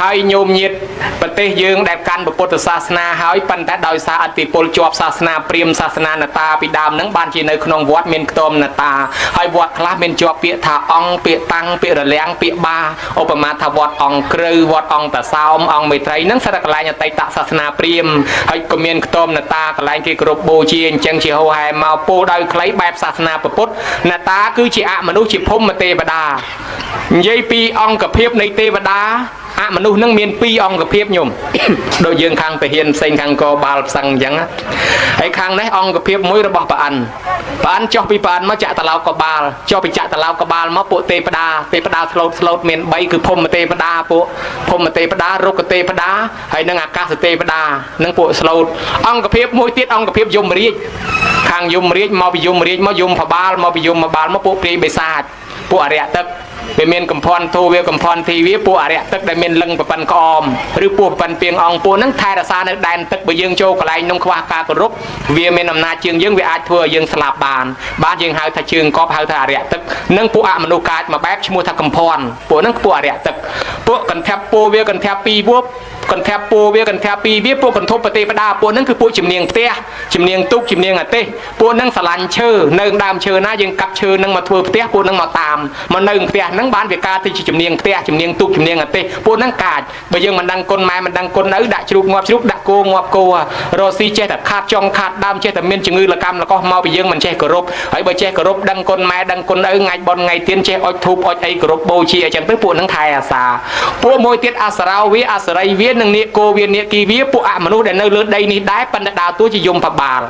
ហើយញោមញាតប្រទេសយើងដែលកាន់ពុទ្ធសាសនាហើយប៉ុន្តែដោយសារអតិពលជាប់សាសនាព្រាហ្មណ៍សាសនាអ្នកតាពីដើមហ្នឹងបានជានៅក្នុងវត្តមានខ្ទមអ្នកតាហើយវត្តខ្លះមានជាប់ពាក្យថាអង្គពាក្យតាំងពាក្យរលាំងពាក្យបាឧបមាថាវត្តអង្គក្រៅវត្តអង្គតាសោមអង្គមេត្រីហ្នឹងសិតតែកន្លែងអតីតសាសនាព្រាហ្មណ៍ហើយក៏មានខ្ទមអ្នកតាកន្លែងគេគោរពបូជាអញ្ចឹងជាហោហែមកពោលដោយខ្លីបែបសាសនាពុទ្ធអ្នកតាគឺជាអមនុស្សជាភូមិទេវតានិយាយពីអង្គភាពនៃទេវតាអមនុស្សនឹងមាន2អង្គភាពញោមដូចយើងខាងពហិនផ្សេងខាងកបាលផ្សឹងអញ្ចឹងហើយខាងនេះអង្គភាពមួយរបស់ព្រះអិនចុះពីព្រះអិនមកចាក់តឡោកបាលចុះពីចាក់តឡោកបាលមកពួកទេវតាស្លូតមាន3គឺភូមិទេវតាពួកភូមិទេវតារុក្ខទេវតាហើយនិងអាកាសទេវតានិងពួកស្លូតអង្គភាពមួយទៀតអង្គភាពយមរាជខាងយមរាជមកពីយមរាជមកយមផបាលមកពីយមបាលមកពួកព្រាយបិសាចពួកអរិយទឹកវាមានកំផន់ធូវាកំផន់ធីវាពួកអរិយទឹកដែលមានលឹងប្រប៉ិនក្អមឬពួកប្រប៉ិនពីងអង្គពួកហ្នឹងថែរក្សានៅដែនទឹកបើយើងចូលកន្លែងនោះខ្វះការគោរពវាមានអំណាចជាងយើងវាអាចធ្វើឲ្យយើងស្លាប់បានយើងហៅថាជើងកប់ហៅថាអរិយទឹកនិងពួកអមនុស្សកាចមួយបែបឈ្មោះថាកំផន់ពួកហ្នឹងពួកអរិយទឹកពួកកន្ធាប់ពោវាកន្ធាប់ពីវប់កន្ធាប់ពោវាកន្ធាប់ពីវាពួកកន្ធប់ប្រទេវតាពួកហ្នឹងគឺពួកជំនាញផ្ទះជំនាញទូកជំនាញអាទេសពួកហ្នឹងស្រឡាញ់ឈើនៅដើមឈើណាយើងកាប់ឈើហ្នឹងមកធ្វើផ្ទះពួកហ្នឹងមកតាមមកនៅផ្ទះហ្នឹងបានវាកើតទៅជាជំនាញផ្ទះជំនាញទូកជំនាញអាទេសពួកហ្នឹងកាចបើយើងមិនដឹងគុណម៉ែមិនដឹងគុណឪដាក់ជ្រូកងាប់ជ្រូកដាក់គោងាប់គោរស់ស៊ីចេះតែខាតចង់ខាតដើមចេះតែមានជំងឺលកម្មលកោះមកពីយើងមិនចេះគោរពហើយបើចេះគោរពដឹងគុណម៉ែដឹងគុណឪថ្ងៃប៉ុនថ្ងៃទៀនចេះអុជធូបអុជអីគោរពបូជាអញ្ចឹងទៅពួកហ្នឹងថែអាសាពួកមួយទៀតអសរោវាអសរីវា នឹងនេះគោវានេះគីវាពួកអមនុស្សដែលនៅលើដីនេះដែរប៉ុន្តែដើរតួជាយមផបាល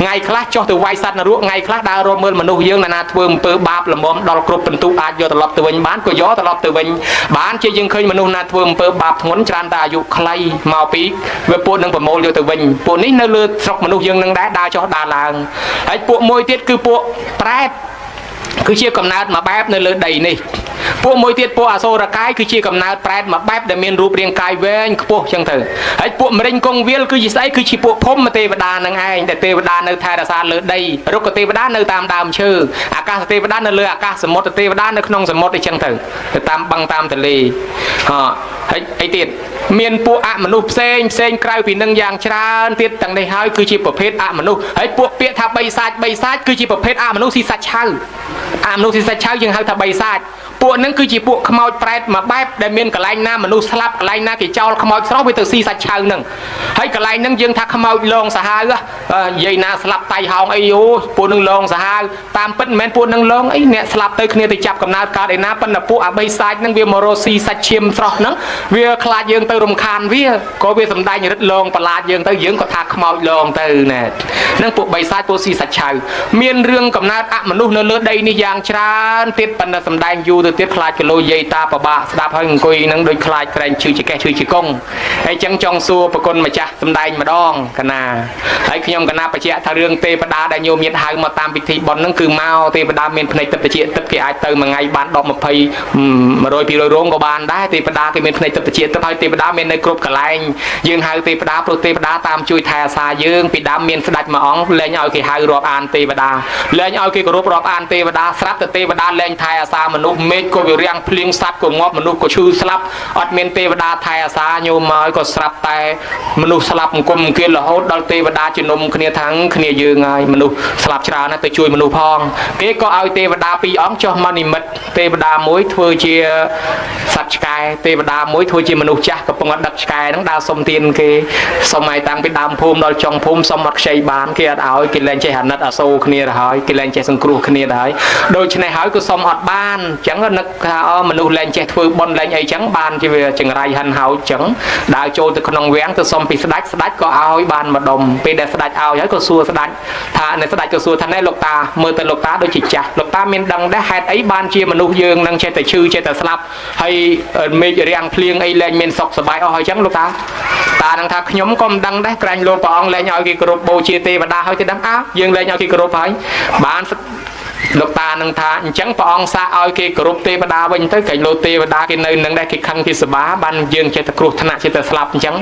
ថ្ងៃខ្លះចុះទៅវាយសត្វនរកថ្ងៃខ្លះដើររកមើលមនុស្សយើងណាធ្វើអំពើបាបល្មមដល់គ្រប់ពិន្ទុអាចយកត្រឡប់ទៅវិញបានក៏យកត្រឡប់ទៅវិញបានជាយើងឃើញមនុស្សណាធ្វើអំពើបាបធ្ងន់ច្រើនតែអាយុខ្លីមកពីវាពួកនឹងប្រមូលយកទៅវិញពួកនេះនៅលើស្រុកមនុស្សយើងនឹងដែរដើរចុះដើរឡើងហើយពួកមួយទៀតគឺពួកប្រែតគឺជាកំណើតមួយបែបនៅលើដីនេះពួកមួយទៀតពួកអសូរកាយគឺជាកំណើតប្រែតមួយបែបដែលមានរូបរាងកាយវែងខ្ពស់ចឹងទៅហើយពួកម្រេញគង់វាលគឺជាស្អីគឺជាពួកភូមិទេវតានឹងឯងដែលទេវតានៅថែរក្សាលើដីរុក្ខទេវតានៅតាមដើមឈើអាកាសទេវតានៅលើអាកាសសមុទ្រទេវតានៅក្នុងសមុទ្រអីចឹងទៅតាមបឹងតាមទន្លេហើយអីទៀតមានពួកអមនុស្សផ្សេងក្រៅពីនឹងយ៉ាងច្រើនទៀតទាំងនេះហើយគឺជាប្រភេទអមនុស្សហើយពួកពាក្យថាបីសាច់គឺជាប្រភេទអមនុស្សស៊ីសាច់ឆៅអមនុស្សស៊ីសាច់ឆៅយើងហៅថាបីសាច់ពួកហ្នឹងគឺជាពួកខ្មោចប្រែតមួយបែបដែលមានកន្លែងណាមនុស្សស្លាប់កន្លែងណាគេចោលខ្មោចស្រស់វាទៅស៊ីសាច់ឆៅហ្នឹងហើយកន្លែងហ្នឹងយើងថាខ្មោចលងសាហាវនិយាយណាស្លាប់តៃហោងអីយោពួកហ្នឹងលងសាហាវតាមពិតមិនមែនពួកហ្នឹងលងអីអ្នកស្លាប់ទៅគ្នាទៅចាប់កំណើតកើតឯណាប៉ុន្តែពួកអាបីសាច់ហ្នឹងវាមករស់ស៊ីសាច់ឈាមស្រស់ហ្នឹងវាខ្លាចយើងទៅរំខានវាក៏វាសំដែងរិទ្ធលងប្រឡាតយើងទៅយើងក៏ថាខ្មោចលងទៅណែហ្នឹងពួកបីសាច់ពួកស៊ីសាច់ឆៅមានរឿងកំណើតអមនុស្សនៅលើដីនេះយ៉ាងច្រើនទៀតប៉ុន្តែសំដែងយូរទៅទៀតខ្លាចគីឡូយាយតាបបាក់ស្ដាប់ហើយអង្គុយនឹងដូចខ្លាចក្រែងឈឺជាកេះឈឺជាកុងហើយចឹងចង់សួរប្រគុណម្ចាស់សំដែងម្ដងកណាហើយខ្ញុំកណាបញ្ជាក់ថារឿងទេវតាដែលញោមញាតហៅមកតាមពិធីបុណ្យហ្នឹងគឺមកទេវតាមានភ្នែកទឹកត្រជាក់ទឹកគេអាចទៅមួយថ្ងៃបាន10 20 100 200រោងក៏បានដែរទេវតាគេមានភ្នែកទឹកត្រជាក់ទឹកហើយទេវតាមាននៅគ្រប់កន្លែងយើងហៅទេវតាព្រោះទេវតាតាមជួយថែអាសាយើងពីដើមមានស្ដេចមួយអង្គលែងឲ្យគេហៅរាប់អានទេវតាលែងឲ្យគេគោរពរាប់អានទេវតាស្រាប់តែទេវតាលែងថែអាសាមនុស្សមេឃក៏វារាំងភ្លៀងសត្វក៏ងាប់មនុស្សក៏ឈឺស្លាប់អត់មានទេវតាថែអាសាញោមមកក៏ស្រាប់តែមនុស្សស្លាប់អង្គមអង្គារហូតដល់ទេវតាជំនុំគ្នាថាងគ្នាយើងហើយមនុស្សស្លាប់ច្រើនណាស់ទៅជួយមនុស្សផងគេក៏ឲ្យទេវតា2អង្គចុះមកនិមិត្តទេវតាមួយធ្វើជាសត្វឆ្កែទេវតាមួយធ្វើជាមនុស្សចាស់កំពុងដឹកឆ្កែហ្នឹងដើរសុំទានគេសុំឲ្យតាំងពីដើមភូមិដល់ចុងភូមិសុំអត់ខ្ចីបានគេអត់ឲ្យគេលែងចេះអាណិតអាសូរគ្នាទៅហើយគេលែងចេះសង្គ្រោះគ្នាទៅហើយដូច្នេះហើយក៏សុំអត់បានអញ្ចឹងនឹកថាមនុស្សលែងចេះធ្វើបុណ្យលែងអីចឹងបានជាវាចង្រៃហិនហោចចឹងដើរចូលទៅក្នុងវាំងទៅសុំពីស្ដេចក៏ឲ្យបានម្ដុំពេលដែលស្ដេចឲ្យហើយក៏សួរស្ដេចថានៅស្ដេចក៏សួរថាណែលោកតាមើលទៅលោកតាដូចជាចាស់លោកតាមានដឹងដែរហេតុអីបានជាមនុស្សយើងនឹងចេះតែឈឺចេះតែស្លាប់ហើយមេឃរាំងភ្លៀងអីលែងមានសុខសប្បាយអស់ហើយចឹងលោកតានឹងថាខ្ញុំក៏មិនដឹងដែរក្រែងលោកព្រះអង្គលែងឲ្យគេគោរពបូជាទេវតាហើយទៅដឹងយើងលែងឲ្យគេគោរពហើយបានលោកតានឹងថាអញ្ចឹងព្រះអង្គសាកឲ្យគេគោរពទេវតាវិញទៅក្រែងលោកទេវតាគេនៅនឹងដែរគេខឹងគេសបាបានយើងចេះតែគ្រោះថ្នាក់ចេះតែស្លាប់អញ្ចឹង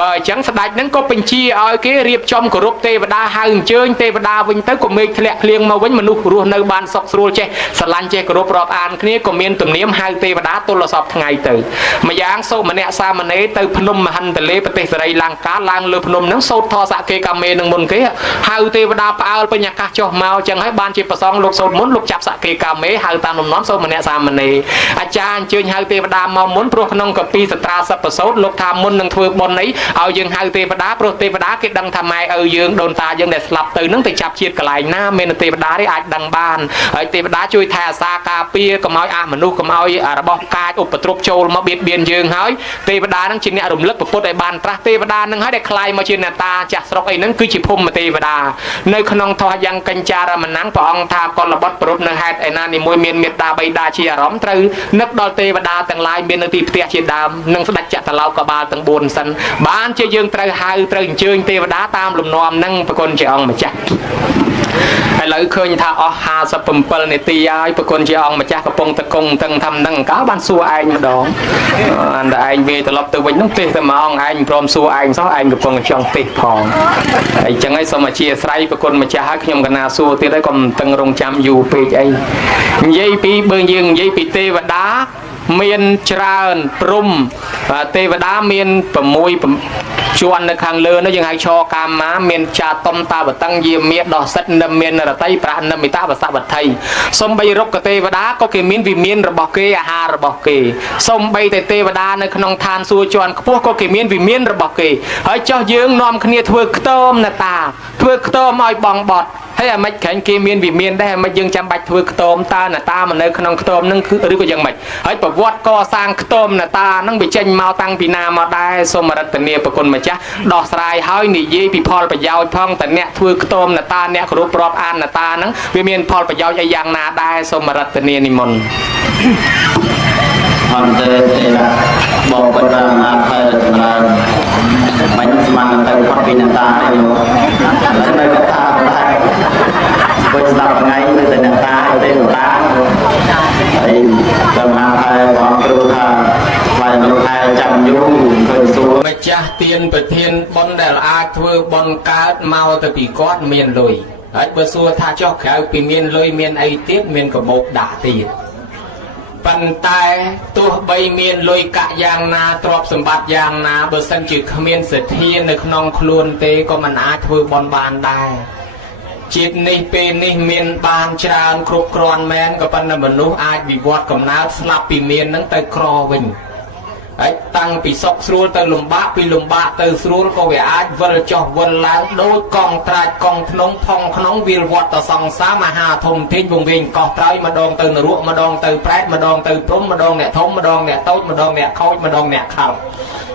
បើអញ្ចឹងស្ដេចនឹងក៏បញ្ជាឲ្យគេរៀបចំគោរពទេវតាហៅអញ្ជើញទេវតាវិញទៅក៏មេឃធ្លាក់ភ្លៀងមកវិញមនុស្សរស់នៅបានសុខស្រួលចេះស្រឡាញ់ចេះគោរពរាប់អានគ្នាក៏មានទំនៀមហៅទេវតាទល់សពថ្ងៃទៅម្យ៉ាងសូមអ្នកសាមណេរទៅភ្នំមហន្តលេប្រទេសសេរីលង្កាឡើងលើភ្នំហ្នឹងសូត្រធសកេកាមេនឹងមុនគេហៅទេវតាផ្អើលពេញអាកាសចុះមកអញ្ចឹងហើយបានជាប្រសងលោកសូត្រមុនលោកចាប់សកេកាមេហៅតាមលំនាំសូមម្នាក់សាមណេរអាចារ្យអញ្ជើញហៅទេវតាមកមុនព្រោះក្នុងកពីសត្រាសពសោតលោកថាមុននឹងធ្វើបុណ្យនេះឲ្យយើងហៅទេវតាព្រោះទេវតាគេដឹងថាម៉ែឪយើងដូនតាយើងដែលស្លាប់ទៅនឹងទៅចាប់ជាតិកន្លែងណាមានទេវតាទេអាចដឹងបានហើយទេវតាជួយថែអាសាការពារកុំឲ្យអមនុស្សកុំឲ្យរបស់កាចឧបទ្រពចូលមកបៀតបៀនយើងហើយទេវតានឹងជាអ្នករំលឹកពុទ្ធឲ្យបានត្រាស់ទេវតានឹងឲ្យដែលคลายមកជាអ្នកតាចាស់ស្រុកអីហ្នឹងគឺជាភូមិទេវតានៅក្នុងធម៌យ៉ាងកញ្ចារមណੰព្រះអង្គថាកុលបុត្រប្រពនៅហេតុឯណានីមួយមានមេត្តាបៃតាជាអារម្មណ៍ត្រូវនឹកដល់ទេវតាទាំងឡាយមាននៅទីផ្ទះជាដើមនិងស្ដេចចតុលោកបាលទាំង4សិនបានជាយើងត្រូវហៅត្រូវអញ្ជើញទេវតាតាមលំនាំនឹងប្រគុណជាអង្គម្ចាស់ឥឡូវឃើញថាអស់57នាទីហើយប្រគុណជាអង្គម្ចាស់កំពុងតកង់តឹងថានឹងកោបានសួរឯងម្ដងអន្តឯងវាត្រឡប់ទៅវិញនោះទេសតែមកអង្គឯងព្រមសួរឯងសោះឯងកំពុងចង់ទេសផងហើយអញ្ចឹងហើយសូមអធិស្ឋានប្រគុណម្ចាស់ហើយខ្ញុំកណាសួរទៀតហើយកុំតឹងរងចាំយូរពេកអីនិយាយពីបើយើងនិយាយពីទេវតាមានច្រើនព្រំទេវតាមាន6ជាន់នៅខាងលើនោះយើងហៅឆកាមាមានចាតុមតាវតੰយាមាដោះសិទ្ធនិមានរតីប្រានិមិតាវសវត្ថីសំបីរុក្ខទេវតាក៏គេមានវិមានរបស់គេអាហាររបស់គេសំបីតែទេវតានៅក្នុងឋានសួគ៌ជាន់ខ្ពស់ក៏គេមានវិមានរបស់គេហើយចោះយើងនាំគ្នាធ្វើខ្ទមណតាធ្វើខ្ទមឲ្យបងបត់ ហើយអាមិនក្រែងគេមានវិមានដែរមិនយើងចាំបាច់ធ្វើខ្ទមតាណាតាមកនៅក្នុងខ្ទមហ្នឹងគឺឬក៏យ៉ាងម៉េចហើយប្រវត្តិកសាងខ្ទមណាតាហ្នឹងវាចេញមកតាំងពីណាមកដែរសូមរតនាប្រគុណម្ចាស់ដោះស្រាយហើយនិយាយពីផលប្រយោជន៍ផងតអ្នកធ្វើខ្ទមណាតាអ្នកគ្រប់ប្រាប់អានណាតាហ្នឹងវាមានផលប្រយោជន៍អីយ៉ាងណាដែរសូមរតនានិមន្តអន្តរជាតិបងបដាមហាថៃសម្រាប់មិនស្មានទៅផុតពីអ្នកតាទេយោនៅកថាដែរពុទ្ធស្ដាប់ថ្ងៃនៅតែអ្នកតាទេតាហើយដល់មហាថៃបងគ្រូថាខ្លាចមនុស្សថៃចាំយូរឃើញសួរម្ចាស់ទានប្រធានបុណ្យដែលអាចធ្វើបុណ្យកើតមកទៅពីគាត់មានលុយហើយបើសួរថាចុះក្រៅពីមានលុយមានអីទៀតមានកបោកដាក់ទៀតប៉ុន្តែទោះបីមានលុយកាក់យ៉ាងណាទ្រព្យសម្បត្តិយ៉ាងណាបើសិនជាគ្មានសទ្ធានៅក្នុងខ្លួនទេក៏មិនអាចធ្វើបុណ្យបានដែរជាតិនេះពេលនេះមានបានច្រើនគ្រប់គ្រាន់មែនក៏ប៉ុន្តែមនុស្សអាចវិវត្តកំណើតស្លាប់ពីមាននឹងទៅក្រវិញហើយតាំងពីសុខស្រួលទៅលំបាកពីលំបាកទៅស្រួលក៏វាអាចវិលចុះវិលឡើងដូចកង់ត្រាច់កង់ធ្នង់ថងក្នុងវាលវត្តទៅសង្សារមហាធំធេងវងវែងកោះត្រៃម្ដងទៅនរកម្ដងទៅប្រែតម្ដងទៅព្រំម្ដងអ្នកធំម្ដងអ្នកតូចម្ដងអ្នកខូចម្ដងអ្នកខំ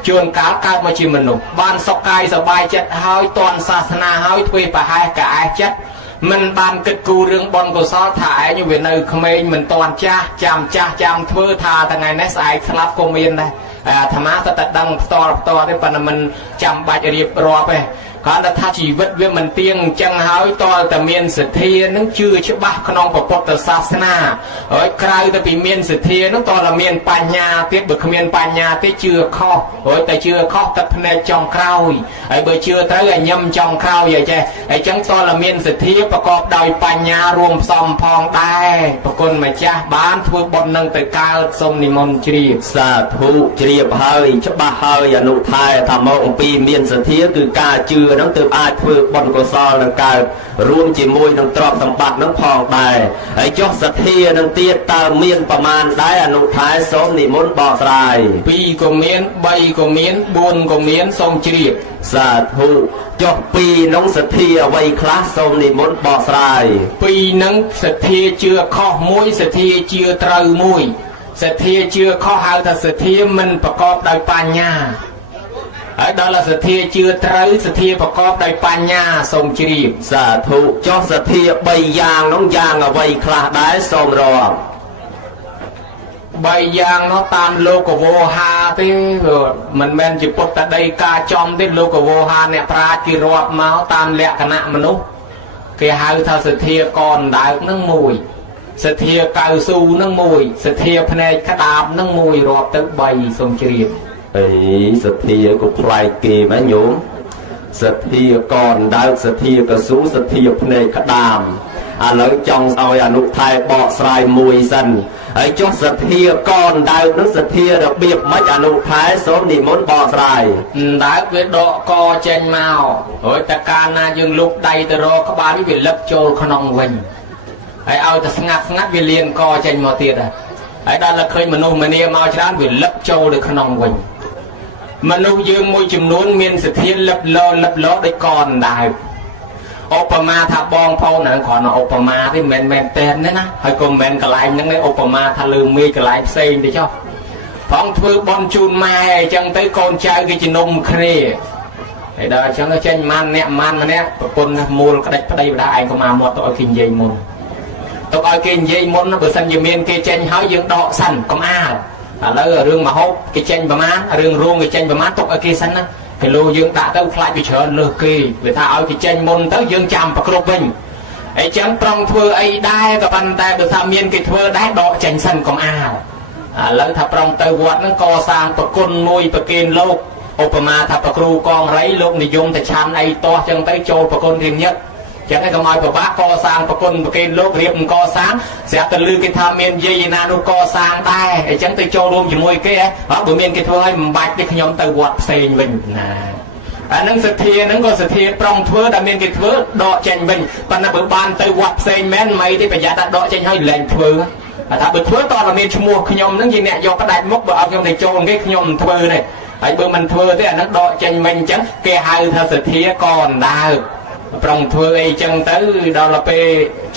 ជួនកាលកើតមកជាមនុស្សបានសុខកាយសប្បាយចិត្តហើយតន់សាសនាហើយធ្វើប្រហែសកែចិត្តមិនបានគិតគូររឿងបុណ្យកុសលថាឯងវានៅក្មេងមិនតន់ចាស់ចាំធ្វើថាថ្ងៃនេះស្អែកស្លាប់ក៏មានដែរអាត្មាទៅតែដឹងផ្ទាល់ទេប៉ុន្តែមិនចាំបាច់រៀបរាប់ទេគាត់ថាជីវិតវាមិនទៀងអញ្ចឹងហើយតើតែមានសទ្ធានឹងជឿច្បាស់ក្នុងពុទ្ធសាសនាហើយក្រៅទៅពីមានសទ្ធានឹងតើតែមានបញ្ញាទៀតបើគ្មានបញ្ញាទេជឿខុសហើយតែជឿខុសទឹកភ្នែកចុងក្រោយហើយបើជឿត្រូវឲ្យញឹមចុងក្រោយអីចេះអញ្ចឹងតើតែមានសទ្ធាប្រកបដោយបញ្ញារួមផ្សំផងដែរប្រគុណម្ចាស់បានធ្វើបុណ្យនឹងទៅកើតសូមនិមន្តជ្រាបសាធុជ្រាបហើយច្បាស់ហើយអនុថែថាមកអំពីមានសទ្ធាគឺការជឿនឹងទើបអាចធ្វើបុណ្យកុសលនឹងកើតរួមជាមួយនឹងទ្រព្យសម្បត្តិនឹងផងដែរហើយចុះសទ្ធានឹងទៀតតើមានប្រមាណដែរអនុថែសូមនិមន្តបកស្រាយ2ក៏មាន3ក៏មាន4ក៏មានសូមជ្រាបសាធុចុះ2នឹងសទ្ធាអ្វីខ្លះសូមនិមន្តបកស្រាយ2នឹងសទ្ធាជឿខុសមួយសទ្ធាជឿត្រូវមួយសទ្ធាជឿខុសហៅថាសទ្ធាមិនប្រកបដោយបញ្ញាហើយដល់សទ្ធាជឿត្រូវសទ្ធាប្រកបដោយបញ្ញាសូមជ្រាបសាធុចុះសទ្ធា3យ៉ាងនោះយ៉ាងអ្វីខ្លះដែរសូមរាប់3យ៉ាងនោះតាមលោកវោហាទេមិនមែនជាពុទ្ធដីកាចំទេលោកវោហាអ្នកប្រាជ្ញគេរាប់មកតាមលក្ខណៈមនុស្សគេហៅថាសទ្ធាកនដើកនឹងមួយសទ្ធាកៅស៊ូនឹងមួយសទ្ធាភ្នែកក្តាបនឹងមួយរាប់ទៅ3សូមជ្រាបអីសទ្ធាក៏ប្លែកគេមែនញោមសទ្ធាកនដើកសទ្ធាកស៊ូសទ្ធាភ្នែកក្តាមឥឡូវចង់ឲ្យអនុថែបកស្រាយមួយសិនហើយចុះសទ្ធាកនដើកនឹងសទ្ធារបៀបម៉េចអនុថែសូមនិមន្តបកស្រាយដើកវាដកកចេញមកហើយតើកាលណាយើងលុបដៃទៅរកក្បាលវាលឹកចូលក្នុងវិញហើយឲ្យតែស្ងាត់វាលៀនកចេញមកទៀតហើយដល់តែឃើញមនុស្សម្នាមកច្រើនវាលឹកចូលទៅក្នុងវិញមនុស្សយើងមួយចំនួនមានសទ្ធាលឹបឡដូចកនដែរឧបមាថាបងប្អូនហ្នឹងគ្រាន់តែឧបមាទេមិនមែនតែនទេណាហើយក៏មិនមែនកន្លែងហ្នឹងទេឧបមាថាលើមេឃកន្លែងផ្សេងទេចុះផងធ្វើបន់ជូនម៉ែអញ្ចឹងទៅកូនចៅគេជំនុំគ្នាហើយដល់អញ្ចឹងចេញម៉ានអ្នកម៉ានម្នាក់ប្រពន្ធមូលក្តិចប្តីបដាឯងក៏មកមាត់ទៅឲ្យគេនិយាយមុនទៅឲ្យគេនិយាយមុនបើសិនជាមានគេចេញហើយយើងដកសិនកុំអាលឥឡូវរឿងមហូបគេចេញប្រមាណរឿងរោងគេចេញប្រមាណទុកឲ្យគេសិនណាគីឡូយើងដាក់ទៅខ្លាចវាច្រើនលើសគេវាថាឲ្យគេចេញមុនទៅយើងចាំប្រគ្រប់វិញអីចឹងប្រងធ្វើអីដែរក៏ប៉ុន្តែបើថាមានគេធ្វើដែរដកចេញសិនកុំអាលឥឡូវថាប្រងទៅវត្តហ្នឹងកសាងប្រគុណមួយប្រគេនលោកឧបមាថាប្រគ្រូកងរៃលោកនិយមតែឆានអីតោះចឹងទៅចូលប្រគុណរៀងញឹកចឹងឯងកុំឲ្យប្របាក់កសាងប្រគុណប្រគេនលោករៀបកសាងស្រាប់តែឮគេថាមានយាយណានោះកសាងដែរអញ្ចឹងទៅចូលរួមជាមួយគេហ៎បើមានគេធ្វើឲ្យមិនបាច់ទេខ្ញុំទៅវត្តផ្សេងវិញណាអានឹងសទ្ធាហ្នឹងក៏សទ្ធាប្រងធ្វើតែមានគេធ្វើដកចេញវិញប៉ុន្តែបើបានទៅវត្តផ្សេងមែនមិនទេប្រយ័ត្នថាដកចេញឲ្យលែងធ្វើថាបើធ្វើតើមានឈ្មោះខ្ញុំហ្នឹងជាអ្នកយកផ្ដាច់មុខបើឲ្យខ្ញុំទៅចូលគេខ្ញុំមិនធ្វើទេហើយបើមិនធ្វើទេអានឹងដកចេញវិញអញ្ចឹងគេហៅថាសទ្ធាកនដើ ប្រងធ្វើអីចឹងទៅដល់ទៅពេល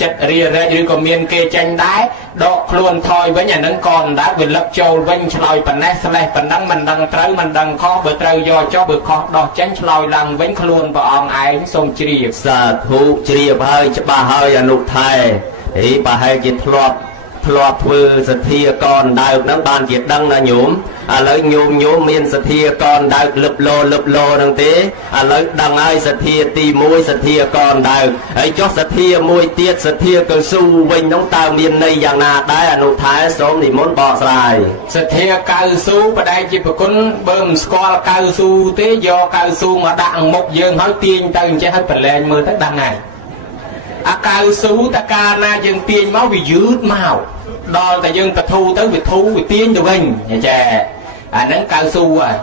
ចិត្តរារែកឬក៏មានគេចាញ់ដែរដកខ្លួនថយវិញអានឹងក៏មិនដែរវាលឹកចូលវិញឆ្លើយប៉ុណ្ណេះស្លេះប៉ុណ្ណឹងមិនដឹងត្រូវមិនដឹងខុសបើត្រូវយកចុះបើខុសដោះចេញឆ្លើយឡើងវិញខ្លួនព្រះអង្គឯងសូមជ្រាបសាធុជ្រាបហើយច្បាស់ហើយអនុថែប្រហែលជាធ្លាប់ធ្វើសទ្ធាកនដើកហ្នឹងបានជាដឹងណាញោមឥឡូវញោមមានសទ្ធាកនដើកលឹបលោហ្នឹងទេឥឡូវដឹងហើយសទ្ធាទី1សទ្ធាកនដើកហើយចុះសទ្ធាមួយទៀតសទ្ធាកៅស៊ូវិញហ្នឹងតើមានន័យយ៉ាងណាដែរអនុថែសូមនិមន្តបកស្រាយសទ្ធាកៅស៊ូបដិជាប្រគុណបើមិនស្គាល់កៅស៊ូទេយកកៅស៊ូមកដាក់មុខយើងហើយទាញទៅអញ្ចឹងហើយប្រឡែងមើលទៅដឹងហើយអាកៅស៊ូតកាលណាយើងទាញមកវាយឺតមកដល់តែយើងទៅធូទៅវាទាញទៅវិញចាអាហ្នឹងកៅស៊ូហើយ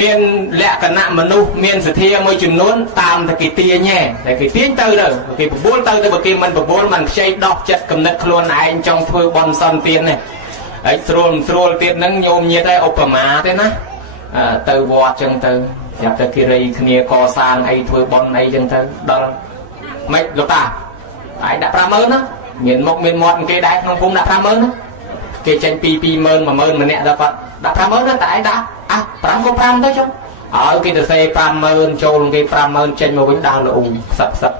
មានលក្ខណៈមនុស្សមានសទ្ធាមួយចំនួនតាមតែគេទាញតែគេទាញទៅគេបបួលទៅបើគេមិនបបួលមិនខ្ចីដោះចិត្តកំណត់ខ្លួនឯងចង់ធ្វើបន់សន្តាននេះហើយស្រួលទៀតហ្នឹងញោមញាតឯឧបមាទេណាទៅវត្តចឹងទៅប្រាប់តែគេរៃគ្នាកសាងអីធ្វើបន់អីចឹងទៅដល់ម៉េចលោកតាឯងដាក់ 50000 ណាមានមុខមានមាត់គេដែរក្នុងភូមិដាក់ 50000 ណាគេចេញពី 20000 10000 ម្នាក់ដល់គាត់ដាក់ 50000 ណាតែឯងដាក់5ក៏5ទៅចុះឲ្យគេទៅសេ 50000 ចូលគេ 50000 ចេញមកវិញដល់លូខ្សឹក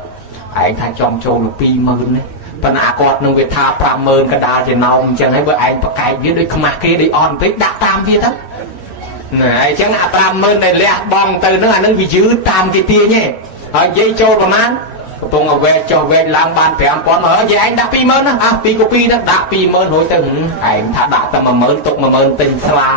ឯងថាចំចូល20000នេះប៉ុន្តែគាត់នឹងវាថា 50000 កដាលចំណោមអញ្ចឹងហើយបើឯងប្រកែកវាដូចខ្មាស់គេដូចអន់ពេកដាក់តាមវាទៅណាអញ្ចឹងអា 50000 ដែលលះបងទៅហ្នឹងអានឹងវាយឺតតាមគេទាញឯងហើយនិយាយចូលប្រមាណកំពុងឲ្យវែកចុះវែកឡើងបាន 5000 មកហើយឯងដាក់ 20000 ណា2កូពីហ្នឹងដាក់ 20000 រួចទៅឯងថាដាក់តែ 10000 ទុក 10000 ទិញស្លា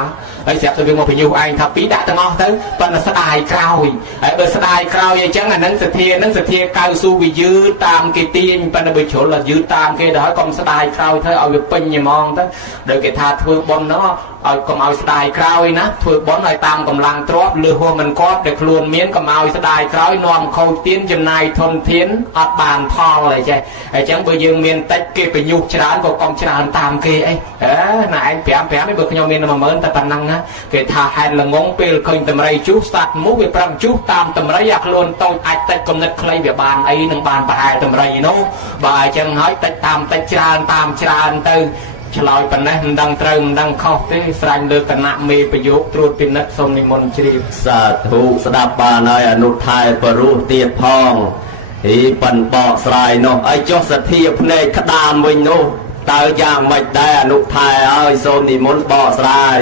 ហើយស្រាប់តែវាមកបញ្ញុះឯងថា2ដាក់ទាំងអស់ទៅប៉ុន្តែស្ដាយក្រោយហើយបើស្ដាយក្រោយអញ្ចឹងអាហ្នឹងសទ្ធាកៅស៊ូវាយឺតតាមគេទាញប៉ុន្តែបើជ្រុលយឺតតាមគេទៅហើយកុំស្ដាយក្រោយទៅឲ្យវាពេញហ្មងទៅដោយគេថាធ្វើបុណ្យហ្នឹងឲ្យកុំឲ្យស្ដាយក្រោយណាធ្វើបុណ្យឲ្យតាមកម្លាំងទ្រព្យលើហួសមិនគាត់ដែលខ្លួនមានកុំឲ្យស្ដាយក្រោយនាំខូចទានចំណាយធនធានអត់បានផលអីចេះអញ្ចឹងបើយើងមានតិចគេបញ្ញុះច្រើនក៏កុំច្រើនតាមគេអីណាឯង5បើខ្ញុំមាន10000តែប៉ុណ្ណឹងណាគេថាហេតុល្ងងពេលឃើញតម្រៃជុះស្ដាប់មុខវាប្រឹងជុះតាមតម្រៃអាខ្លួនតូចអាចតិចគំនិតខ្លីវាបានអីនឹងបានប្រហែលតម្រៃនោះបើអញ្ចឹងហើយតិចតាមតិចច្រើនតាមច្រើនទៅឆ្លើយប៉ុណ្ណេះមិនដឹងត្រូវមិនដឹងខុសទេស្រាញ់លើគណៈមេប្រយោគត្រួតពិនិត្យសូមនិមន្តជ្រាបសាធុស្ដាប់បានហើយអនុថែបរោះទៀតផងប៉ិនបកស្រាយនោះឲ្យចុះសទ្ធាភ្នែកក្តាមវិញនោះតើយ៉ាងម៉េចដែរអនុថែឲ្យសូមនិមន្តបកស្រាយ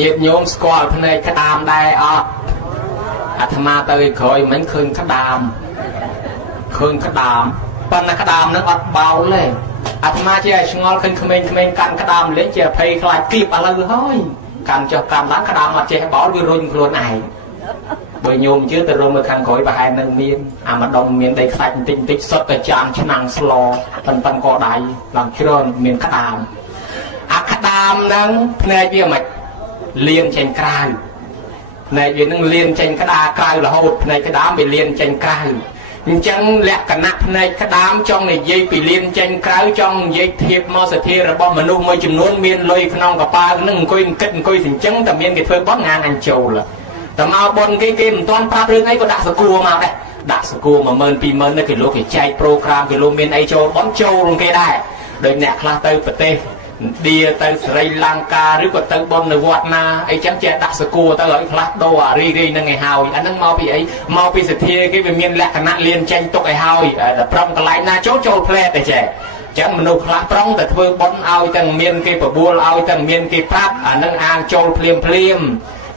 ញាតិញោមស្គាល់ភ្នែកក្តាមដែរអត់អាត្មាទៅក្រោយមិញឃើញក្តាមប៉ុន្តែក្តាមនឹងអត់បោលទេអាត្មាជាឲ្យឆ្ងល់ឃើញក្មេងកាន់ក្តាមលេងជាភ័យខ្លាចគៀបឥឡូវហើយកាន់ចុះកាន់ឡើងក្តាមអត់ចេះបោលវារុញខ្លួនឯងបើញោមជឿទៅរមមើលខាងក្រោយប្រហែលនឹងមានអាម្ដុំមានដីខ្សាច់បន្តិចសុទ្ធតែចានឆ្នាំងស្លប៉ុន្តែក៏ដៃឡើងច្រើនមានក្តាមអាក្តាមហ្នឹងភ្នែកវាមិនលៀនចេញក្រៅភ្នែកវានឹងលៀនចេញក្តារក្រៅរហូតភ្នែកក្តាមវាលៀនចេញក្រៅអញ្ចឹងលក្ខណៈភ្នែកក្តាមចង់និយាយពីលៀនចេញក្រៅចង់និយាយធៀបមកសទ្ធារបស់មនុស្សមួយចំនួនមានលុយក្នុងកប៉ាល់នឹងអង្គុយគិតអង្គុយសញ្ចឹងតែមានគេធ្វើបន់ងានអញចូលតែមកបនគេមិនទាន់ប្រាប់រឿងអីក៏ដាក់សគួរមកដែរដាក់សគួរ 10000 20000 នេះគេលោកគេចែកប្រូក្រាមគេលោកមានអីចូលបនចូលគេដែរដោយអ្នកខ្លះទៅប្រទេសឥណ្ឌាទៅស្រីលង្កាឬក៏ទៅបននៅវត្តណាអីចឹងចេះដាក់សគួរទៅឲ្យខ្លះដូរអារីនឹងឲ្យហើយអាហ្នឹងមកពីអីមកពីសទ្ធាគេវាមានលក្ខណៈលៀនចេញទុកឲ្យហើយតែប្រំកន្លែងណាចូលផ្លែតតែចេះចឹងមនុស្សខ្លះប្រងតែធ្វើបនឲ្យទាំងមានគេបបួលឲ្យទាំងមានគេប្រាប់អាហ្នឹងអាងចូលភ្លាម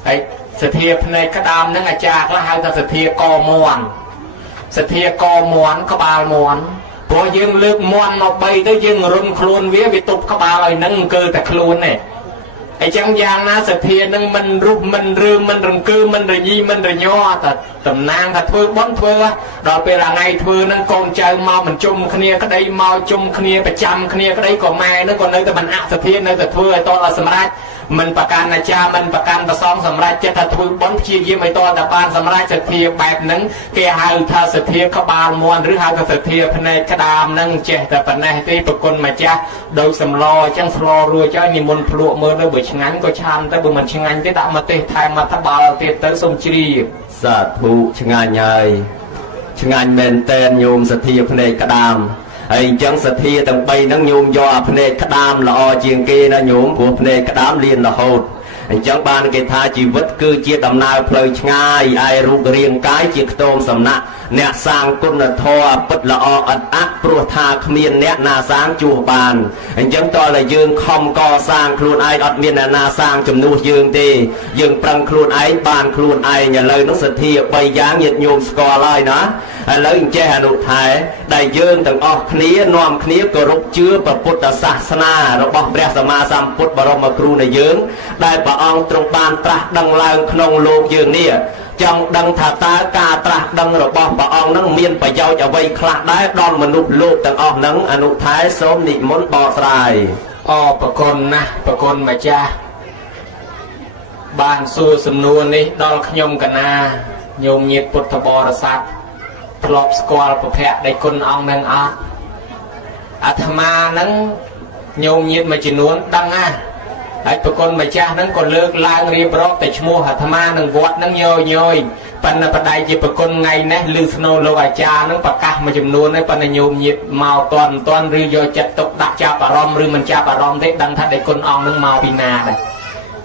ហើយសទ្ធាភ្នែកក្តាមហ្នឹងអាចារ្យខ្លះហៅថាសទ្ធាកមន់សទ្ធាកមន់ក្បាលមន់ព្រោះយើងលើកមន់មក3ទៅយើងរុនខ្លួនវាទប់ក្បាលឲ្យនឹងគឺតែខ្លួនទេអញ្ចឹងយ៉ាងណាសទ្ធានឹងមិនរុះមិនរឿងមិនរង្គើមិនរញីមិនរញ័រតែតំណាងថាធ្វើបន់ធ្វើដល់ពេលថ្ងៃធ្វើនឹងកូនចៅមកបញ្ជុំគ្នាក្តីមកជុំគ្នាប្រចាំគ្នាក្តីក៏ម៉ែនឹងក៏នៅតែមិនអសទ្ធានៅតែធ្វើឲ្យតដល់សម្រេចមិនប្រកាន់អាចារ្យមិនប្រកាន់ប្រសងសម្រាប់ចិត្តថាធ្វើបន់ព្យាយាមឲ្យតតែបានសម្រាប់សទ្ធាបែបហ្នឹងគេហៅថាសទ្ធាក្បាលមន់ឬហៅថាសទ្ធាភ្នែកក្តាមហ្នឹងចេះតែប៉ុណ្ណេះទេប្រគុណម្ចាស់ដោយសម្លអញ្ចឹងស្លរួចហើយនិមន្តភ្លក់មើលទៅបើឆ្ងាញ់ក៏ឆានទៅបើមិនឆ្ងាញ់ទេដាក់ម្ទេសថែមមកត្បាល់ទៀតទៅសូមជ្រាបសាធុឆ្ងាញ់ហើយ ឆ្ងាញ់មែនតែនញោមសទ្ធាភ្នែកក្តាមហើយអញ្ចឹងសទ្ធាទាំង3ហ្នឹងញោមយកភ្នែកក្តាមល្អជាងគេណាញោមព្រោះភ្នែកក្តាមលៀនរហូតអញ្ចឹងបានគេថាជីវិតគឺជាដំណើរផ្លូវឆ្ងាយឯរូបរាងកាយជាខ្ទមសំណាក់អ្នកសាងគុណធម៌ពិតល្អឥតអាក់ព្រោះថាគ្មានអ្នកណាសាងជួសបានអញ្ចឹងតើតែយើងខំកសាងខ្លួនឯងអត់មានអ្នកណាសាងជំនួសយើងទេយើងប្រឹងខ្លួនឯងបានខ្លួនឯងឥឡូវនោះសទ្ធា3យ៉ាងញាតិញោមស្គាល់ហើយណាឥឡូវអញ្ចេះអនុថែដែលយើងទាំងអស់គ្នានាំគ្នាគោរពជឿព្រះពុទ្ធសាសនារបស់ព្រះសម្មាសម្ពុទ្ធបរមគ្រូនៃយើងដែលព្រះអង្គទ្រង់បានត្រាស់ដឹងឡើងក្នុងលោកយើងនេះចង់ដឹងថាតើការត្រាស់ដឹងរបស់ព្រះអង្គនឹងមានប្រយោជន៍អ្វីខ្លះដែរដល់មនុស្សលោកទាំងអស់នឹងអនុថែសូមនិមន្តបកស្រាយប្រគុណណាស់ប្រគុណម្ចាស់បានសួរសំណួរនេះដល់ខ្ញុំកណាញោមញាតិពុទ្ធបរិស័ទធ្លាប់ស្គាល់ព្រះភ័ក្ត្រដែលគុណអង្គនឹងអត់អាត្មានឹងញោមញាតិមួយចំនួនដឹងណាហើយប្រគុណម្ចាស់ហ្នឹងក៏លើកឡើងរៀបរាប់តែឈ្មោះអាត្មានឹងវត្តហ្នឹងញយប៉ុន្តែបដិជាប្រគុណថ្ងៃនេះឮស្នូលលោកអាចារ្យហ្នឹងប្រកាសមួយចំនួនហើយប៉ុន្តែញោមញាតិមកតន់ឬយកចិត្តទុកដាក់ចាប់អារម្មណ៍ឬមិនចាប់អារម្មណ៍ទេដឹងថាដែលគុណអង្គហ្នឹងមកពីណាដែរ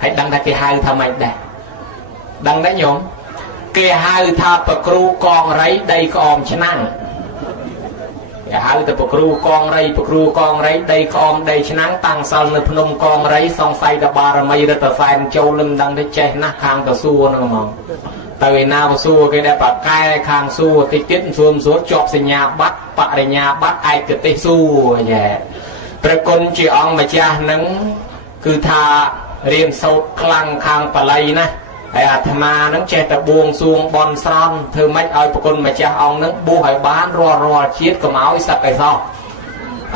ហើយដឹងថាគេហៅថាម៉េចដែរដឹងដែរញោមគេហៅថាប្រគ្រូកងរៃដីក្អមឆ្នាំងគេហៅទៅប្រគ្រូកងរៃដីក្អមដីឆ្នាំងតាំងសិលនៅភ្នំកងរៃសង្ស័យតបារមីរដ្ឋសែនចូលនឹងដឹងទៅចេះណាស់ខាងទៅសួរហ្នឹងហ្មងទៅឯណាទៅសួរគេដែលបកែខាងសួរតិចទៀតសួរជាប់សញ្ញាបត្របរិញ្ញាបត្រឯកទេសសួរយ៉ែព្រះគុណជាអង្គម្ចាស់ហ្នឹងគឺថារៀនសូត្រខ្លាំងខាងបល័យណាហើយអាត្មានឹងចេះតែបួងសួងបន់ស្រន់ធ្វើម៉េចឲ្យប្រគុណម្ចាស់អង្គនឹងបួសឲ្យបានរាល់ជាតិកុំឲ្យសឹកឲ្យសោះ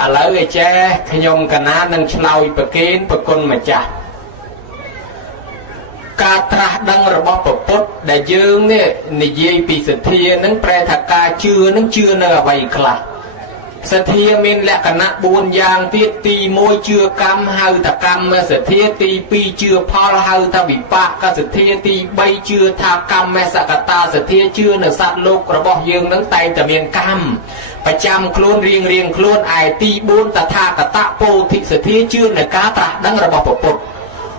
ឥឡូវឯចេះខ្ញុំកណានឹងឆ្លើយប្រកេនប្រគុណម្ចាស់ការត្រាស់ដឹងរបស់ព្រះពុទ្ធដែលយើងនេះនិយាយពីសទ្ធានឹងប្រែថាការជឿនឹងជឿនៅអ្វីខ្លះសទ្ធាមានលក្ខណៈ4យ៉ាងទៀតទី1ជឿកម្មហៅថាកម្មសទ្ធាទី2ជឿផលហៅថាវិបាកសទ្ធាទី3ជឿថាកម្មសកតាសទ្ធាជឿនៅសត្វលោករបស់យើងនឹងតែងតែមានកម្មប្រចាំខ្លួនរៀងខ្លួនឯទី4តថាគតពោធិសទ្ធាជឿនៅការត្រាស់ដឹងរបស់ព្រះពុទ្ធ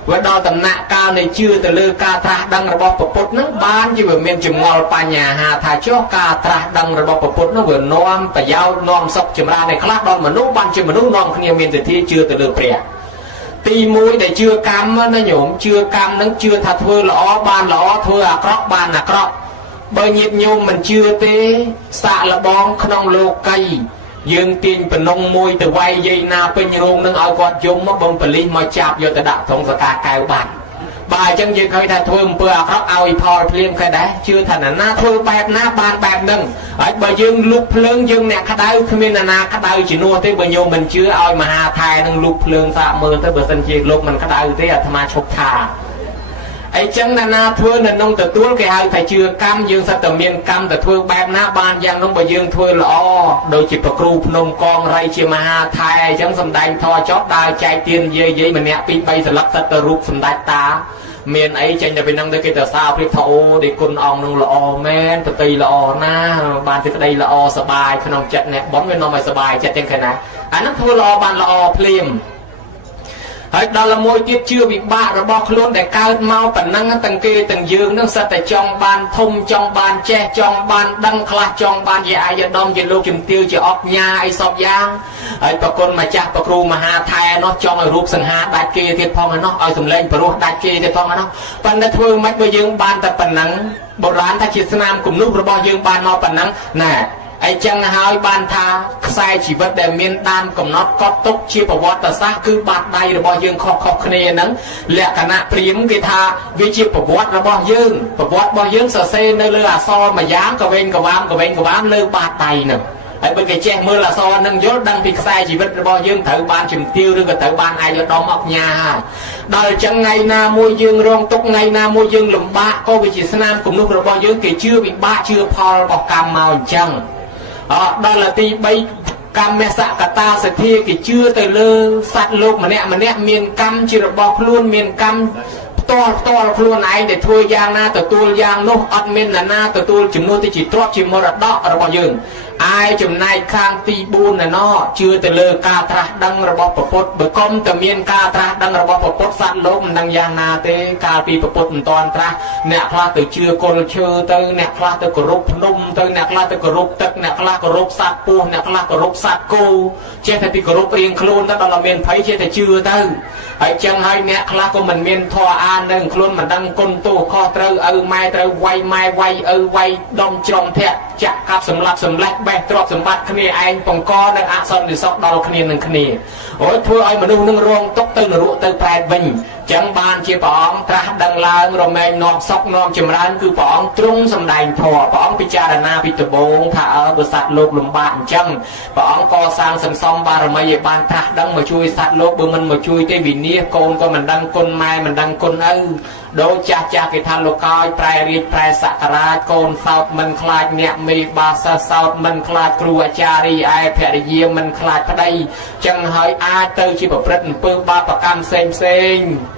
វាដល់ដំណាក់កាលនៃជឿទៅលើការត្រាស់ដឹងរបស់ព្រះពុទ្ធនឹងបានជាវាមានចម្ងល់បញ្ហាថាចុះការត្រាស់ដឹងរបស់ព្រះពុទ្ធនឹងវានាំប្រយោជន៍នាំសុខចម្រើនឲ្យខ្លះដល់មនុស្សបានជាមនុស្សនាំគ្នាមានសទ្ធាជឿទៅលើព្រះទី1ដែលជឿកម្មណាញោមជឿកម្មនឹងជឿថាធ្វើល្អបានល្អធ្វើអាក្រក់បានអាក្រក់បើញាតិញោមមិនជឿទេសាកល្បងក្នុងលោកីយើងទាញបំណងមួយទៅវាយយាយណាពេញរោងនឹងឲ្យគាត់យំមកបំបលិសមកចាប់យកទៅដាក់ក្នុងសកាកែវបាត់បើអញ្ចឹងយើងឃើញថាធ្វើអំពើអាក្រក់ឲ្យផលភ្លាមគេដែរជឿថាណាធ្វើបែបណាបានបែបហ្នឹងហើយបើយើងលុបភ្លើងយើងអ្នកក្តៅគ្មានណាក្តៅជំនួសទេបើញោមមិនជឿឲ្យមហាថែនឹងលុបភ្លើងសាកមើលទៅបើសិនជាលោកមិនក្តៅទេអាត្មាឈប់ថាអីចឹងណាធ្វើនៅក្នុងទទួលគេហៅថាជឿកម្មយើងសិតតែមានកម្មទៅធ្វើបែបណាបានយ៉ាងនោះបើយើងធ្វើល្អដូចជាប្រគ្រូភ្នំកងរៃជាមហាថែអញ្ចឹងសំដែងធរចប់ដើរចែកទានយាយម្នាក់2 3ស្លឹកសិតទៅរូបសម្ដេចតាមានអីចេញតែពីហ្នឹងទៅគេទៅសារព្រៀបថាអូដែលគុណអង្គនឹងល្អមែនប្រតិល្អណាបានសេចក្តីល្អសบายក្នុងចិត្តអ្នកបន់វានាំឲ្យសบายចិត្តចឹងឃើញណាអាហ្នឹងធ្វើល្អបានល្អភ្លាមហើយដល់មួយទៀតជឿវិបាករបស់ខ្លួនដែលកើតមកប៉ុណ្ណឹងទាំងគេទាំងយើងនឹងសិតតែចង់បានធំចង់បានចេះចង់បានដឹងខ្លះចង់បានជាអាយដាមជាលោកជំទាវជាអកញ៉ាអីសពយ៉ាងហើយប្រគុណម្ចាស់ប្រគ្រូមហាថែនោះចង់ឲ្យរូបសង្ហាដាច់គេទៀតផងឯនោះឲ្យសម្លេងព្រោះដាច់គេទៀតផងឯនោះប៉ុន្តែធ្វើមិនបើយើងបានតែប៉ុណ្ណឹងបុរាណថាជាស្នាមគំនុះរបស់យើងបានមកប៉ុណ្ណឹងណាអីចឹងហើយបានថាខ្សែជីវិតដែលមានដានកំណត់កត់ទុកជាប្រវត្តិសាស្ត្រគឺបាតដៃរបស់យើងខុសគ្នាហ្នឹងលក្ខណៈព្រាហ្មណ៍គេថាវាជាប្រវត្តិរបស់យើងប្រវត្តិរបស់យើងសរសេរនៅលើអក្សរមួយយ៉ាងកវែងកវាមលើបាតដៃហ្នឹងហើយបើគេចេះមើលអក្សរហ្នឹងយល់ដឹងពីខ្សែជីវិតរបស់យើងត្រូវបានជំទាវឬក៏ត្រូវបានអាយដាមអកញ៉ាដល់អញ្ចឹងថ្ងៃណាមួយយើងរងទុក្ខថ្ងៃណាមួយយើងលំបាកក៏វាជាស្នាមគំនុះរបស់យើងគេជឿវិបាកជឿផលរបស់កម្មមកអញ្ចឹងដល់ទី3កម្មសកតាសទ្ធាគេជឿទៅលើសត្វលោកម្នាក់មានកម្មជារបស់ខ្លួនមានកម្មផ្ តលខ្លួនឯងដែលធ្វើយ៉ាងណាទទួលយ៉ាងនោះអត់មាននរណាទទួលជំនួសទៅជាទ្រព្យជាមរតករបស់យើងឯចំណែកខាងទី4ណោជឿទៅលើការត្រាស់ដឹងរបស់ព្រះពុទ្ធបើកុំតែមានការត្រាស់ដឹងរបស់ព្រះពុទ្ធសត្វលោកមិនដឹងយ៉ាងណាទេកាលពីព្រះពុទ្ធមិនតាន់ត្រាស់អ្នកខ្លះទៅជឿគល់ឈើទៅអ្នកខ្លះទៅគោរពភ្នំទៅអ្នកខ្លះទៅគោរពទឹកអ្នកខ្លះគោរពសត្វពស់អ្នកខ្លះគោរពសត្វគោចេះតែពីគោរពរៀងខ្លួនទៅដល់មានភ័យចេះតែជឿទៅហើយចឹងហើយអ្នកខ្លះក៏មិនមានធម៌អាននឹងខ្លួនមិនដឹងគុណទោសខុសត្រូវឪម៉ែត្រូវវាយម៉ែវាយឪវាយដុំច្រំធាក់ចាក់កាប់សម្លាប់សម្លេចបេះទ្រព្យសម្បត្តិគ្នាឯងបង្កនៅអសន្តិសុខដល់គ្នានឹងគ្នាអូយធ្វើឲ្យមនុស្សនឹងរងទុក្ខទៅនរកទៅប្រែតវិញចឹងបានជាព្រះអង្គត្រាស់ដឹងឡើងរមែងនាំសុខនាំចម្រើនគឺព្រះអង្គទ្រង់សម្ដែងធម៌ព្រះអង្គពិចារណាពីដំបូងថាបើសត្វលោកលំបាកអញ្ចឹងព្រះអង្គកសាងសន្សំបារមីឲ្យបានត្រាស់ដឹងមកជួយសត្វលោកបើមិនមកជួយទេវិនាសកូនក៏មិនដឹងគុណម៉ែមិនដឹងគុណឪដូចចាស់គេថាលោកកោយប្រែរាជប្រែសក្ការៈកូនសោតមិនខ្លាចអ្នកមេបាសិស្សសោតមិនខ្លាចគ្រូអាចារ្យឯភរិយាមិនខ្លាចប្តីចឹងហើយអាចទៅជាប្រព្រឹត្តអំពើបាបកម្មផ្សេង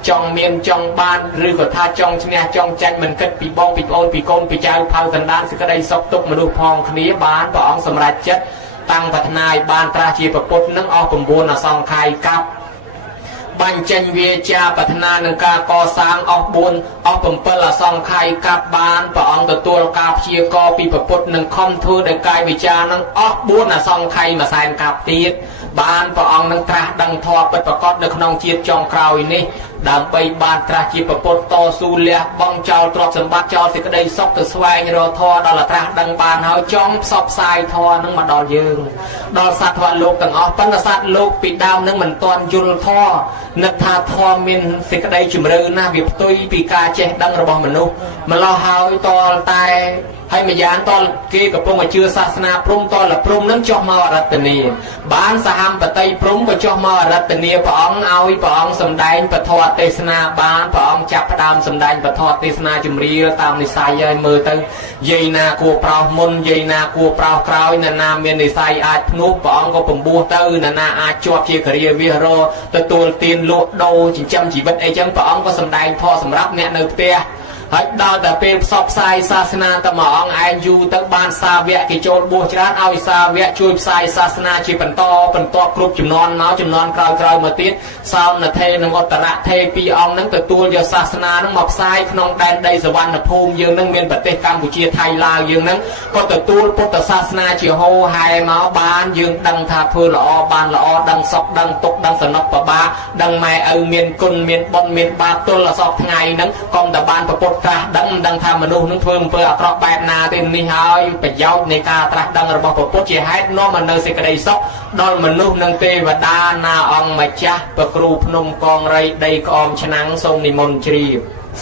ចង់មានចង់បានឬក៏ថាចង់ឈ្នះចង់ចាញ់មិនគិតពីបងពីប្អូនពីកូនពីចៅផៅសន្តានសេចក្តីសុខទុក្ខមនុស្សផងគ្នាបានព្រះអង្គសម្រេចចិត្តតាំងប្រាថ្នាឲ្យបានត្រាស់ជាប្រពុតនឹងអស់9អសង្ខ័យកាប់បញ្ចេញវាចាប្រាថ្នានឹងការកសាងអស់4អស់7អសង្ខ័យកាប់បានព្រះអង្គទទួលការព្យាករពីប្រពុតនឹងខំធ្វើដោយកាយវិចារនឹងអស់4អសង្ខ័យមួយសែនកាប់ទៀតបានព្រះអង្គនឹងត្រាស់ដឹងធម៌ពិតប្រាកដនៅក្នុងជាតិចុងក្រោយនេះដើម្បីបានត្រាស់ជាប្រពុតតស៊ូលះបង់ចោលទ្រព្យសម្បត្តិចោលសេចក្តីសុខទៅស្វែងរកធម៌ដល់ត្រាស់ដឹងបានហើយចង់ផ្សព្វផ្សាយធម៌នឹងមកដល់យើងដល់សត្វធម៌លោកទាំងអស់ប៉ុន្តែសត្វលោកពីដើមនឹងមិនទាន់យល់ធម៌នឹកថាធម៌មានសេចក្តីជំរឿនណាស់វាផ្ទុយពីការចេះដឹងរបស់មនុស្សម្លោះហើយតលតែហើយម្យ៉ាងតលគេកំពុងជឿសាសនាព្រំតលព្រំនឹងចុះមកអរតនីបានសហមបតីព្រំក៏ចុះមកអរតនីព្រះអង្គឲ្យព្រះអង្គសម្ដែងពធទេសនាបានព្រះអង្គចាប់ផ្ដើមសម្ដែងពធទេសនាជំរាលតាមនិស័យឲ្យមើលទៅយាយណាគួរប្រោសមុនយាយណាគួរប្រោសក្រោយណាណាមាននិស័យអាចភ្នោះព្រះអង្គក៏ពំពោះទៅណាណាអាចជាប់ជាគរាវិរោទទួលទានលក់ដូរចិញ្ចឹមជីវិតអីចឹងព្រះអង្គក៏សម្ដែងធម៌សម្រាប់អ្នកនៅផ្ទះហើយដល់តែពេលផ្សព្វផ្សាយសាសនាតែមួយអង្គឯងយូរទៅបានសាវកគេចូលបួសច្រើនឲ្យសាវកជួយផ្សាយសាសនាជាបន្តគ្រប់ចំនួនមកចំនួនក្រោយមកទៀតសោណថេនិងឧត្តរថេពីរអង្គនឹងទទួលយកសាសនានឹងមកផ្សាយក្នុងដែនដីសវណ្ណភូមិយើងនឹងមានប្រទេសកម្ពុជាថៃឡាវយើងនឹងក៏ទទួលពុទ្ធសាសនាជាហូរហែមកបានយើងដឹងថាធ្វើល្អបានល្អដឹងសុខដឹងទុក្ខដឹងសំណុកប្របាដឹងម៉ែឪមានគុណមានបុណ្យមានបាបទល់អសពថ្ងៃហ្នឹងកុំតែបានប្រពុតត្រាស់ដឹងមិនដឹងថាមនុស្សនឹងធ្វើអំពើអាក្រក់បែបណាទេនេះហើយប្រយោជន៍នៃការត្រាស់ដឹងរបស់ព្រះពុទ្ធជាហេតុនាំមកនៅសេចក្តីសុខដល់មនុស្សនិងទេវតាណាអង្គម្ចាស់ប្រគ្រូភ្នំកងរីដីក្អមឆ្នាំងសូមនិមន្តជ្រាប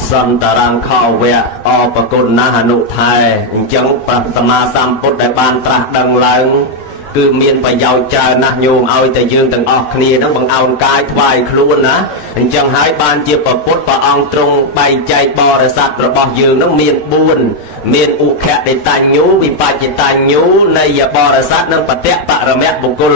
សន្តរាងខោវៈអបគុណណាស់អនុថែអញ្ចឹងព្រះសម្មាសម្ពុទ្ធដែលបានត្រាស់ដឹងឡើងគឺមានប្រយោជន៍ច្រើនណាស់ញោមឲ្យតែយើងទាំងអស់គ្នានឹងបង្អោនកាយថ្វាយខ្លួនណាអញ្ចឹងហើយបានជាព្រះពុទ្ធព្រះអង្គទ្រង់បែងចែកបរិស័ទរបស់យើងនឹងមាន4មានឧខតិតញ្ញូវិបច្ចតញ្ញូនៃបរិស័ទនិងបតិបរមៈបុគ្គល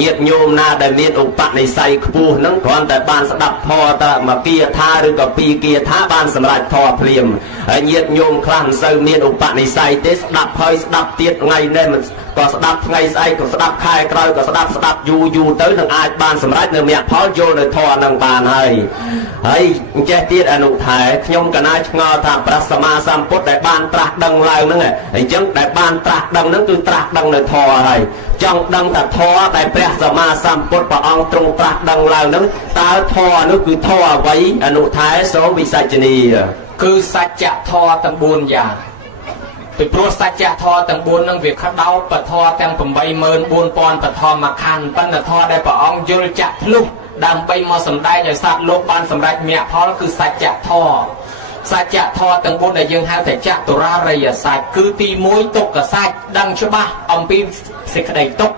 ញាតិញោមណាដែលមានឧបនិស្ស័យខ្ពស់នឹងគ្រាន់តែបានស្ដាប់ធម៌តែមួយគាថាឬក៏ពីរគាថាបានសម្រេចធម៌ភ្លាមហើយញាតិញោមខ្លះមិនសូវមានឧបនិស្ស័យទេស្ដាប់ហើយស្ដាប់ទៀតថ្ងៃនេះមិនក៏ស្ដាប់ថ្ងៃស្អែកក៏ស្ដាប់ខែក្រោយក៏ស្ដាប់យូរទៅនឹងអាចបានសម្រេចនៅមគ្គផលយល់នៅធម៌នឹងបានហើយអញ្ចេះទៀតអនុថែខ្ញុំកណាឆ្ងល់ថាព្រះសម្មាសម្ពុទ្ធដែលបានត្រាស់ដឹងឡើងហ្នឹងអញ្ចឹងដែលបានត្រាស់ដឹងហ្នឹងគឺត្រាស់ដឹងនៅធម៌ហើយចង់ដឹងថាធម៌ដែលព្រះសម្មាសម្ពុទ្ធព្រះអង្គទ្រង់ត្រាស់ដឹងឡើងហ្នឹងតើធម៌នោះគឺធម៌អ្វីអនុថែសូមវិសាចនីគឺសច្ចធម៌ទាំង4យ៉ាងពីព្រោះសច្ចធម៌ទាំង4នឹងវាខដោបពធទាំង 84000 បឋមខណ្ឌបណ្ឌធម៌ដែលព្រះអង្គយល់ចាក់ធ្លុះដើម្បីមកសម្ដែងឲ្យសត្វលោកបានសម្រេចមគ្គផលគឺសច្ចធម៌សច្ចធម៌ទាំង4ដែលយើងហៅថាចតុរារិយសច្ចគឺទី1ទុក្ខសច្ចដឹងច្បាស់អំពីសេចក្តីទុក្ខ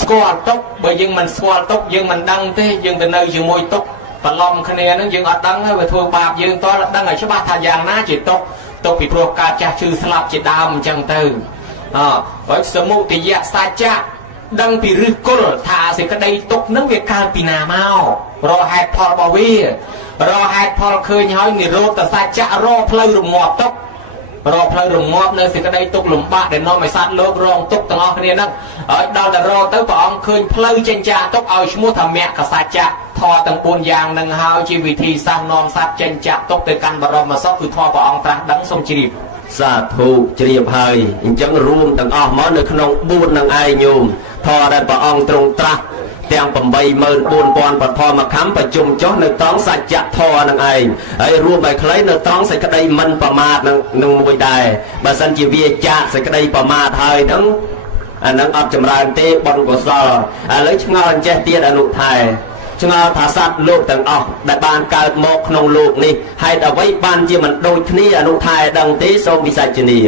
ស្គាល់ទុក្ខបើយើងមិនស្គាល់ទុក្ខយើងមិនដឹងទេយើងទៅនៅជាមួយទុក្ខបន្លំគ្នានឹងយើងអត់ដឹងហើយវាធ្វើបាបយើងតើដឹងឲ្យច្បាស់ថាយ៉ាងណាជាទុក្ខទុកពីព្រោះការចាស់ឈឺស្លាប់ជាដើមអញ្ចឹងទៅហើយសមុទយសច្ចៈដឹងពីឫសគល់ថាសេចក្តីទុក្ខនឹងវាកើតពីណាមករហេតុផលរបស់វា รอให้พอคืนห้อยนี่รูแต่สัจจะรอเพลิงรมอบตกรอเพลิงรมอบในสิ่งใดตกหลุมบะเดี๋ยวน้องไม่สัตว์โลกรองตกตั้งออกเนี่ยนั่งดาวแต่รอเต้าพระองค์คืนเพลิงเจนจ่าตกเอาชมุธรรมะกับสัจจะทอตั้งปูนยางนังหาวชีวิธีสร้างนอมสัตว์เจนจ่าตกในการบรมศพคือทอพระองค์ตรัสดังทรงจริบสาธุเจียบเฮยจังรวมตั้งออกมาในขนมบูนนังไอโยมทอได้พระองค์ตรงตรัสเตียงปมใบเมินปูนปอนปะทอมาค้ำประจุมจ้อในต้องสัจจะทอนังไอไอรวมใบคล้ายในต้องใส่กระไดมันประมาทนังมวยได้บาสันจีเวียจ่าใส่กระไดประมาทเฮยทั้งอันนั้นอับจำรานเตะบอลกุศลอะไรชงานเจตีนอนุไทยชงานทาสัตโลกต่างออกได้บานการโมกนงโลกนี่ให้เอาไว้บานจีมันโดยที่อนุไทยดังเตะทรงวิสัยนี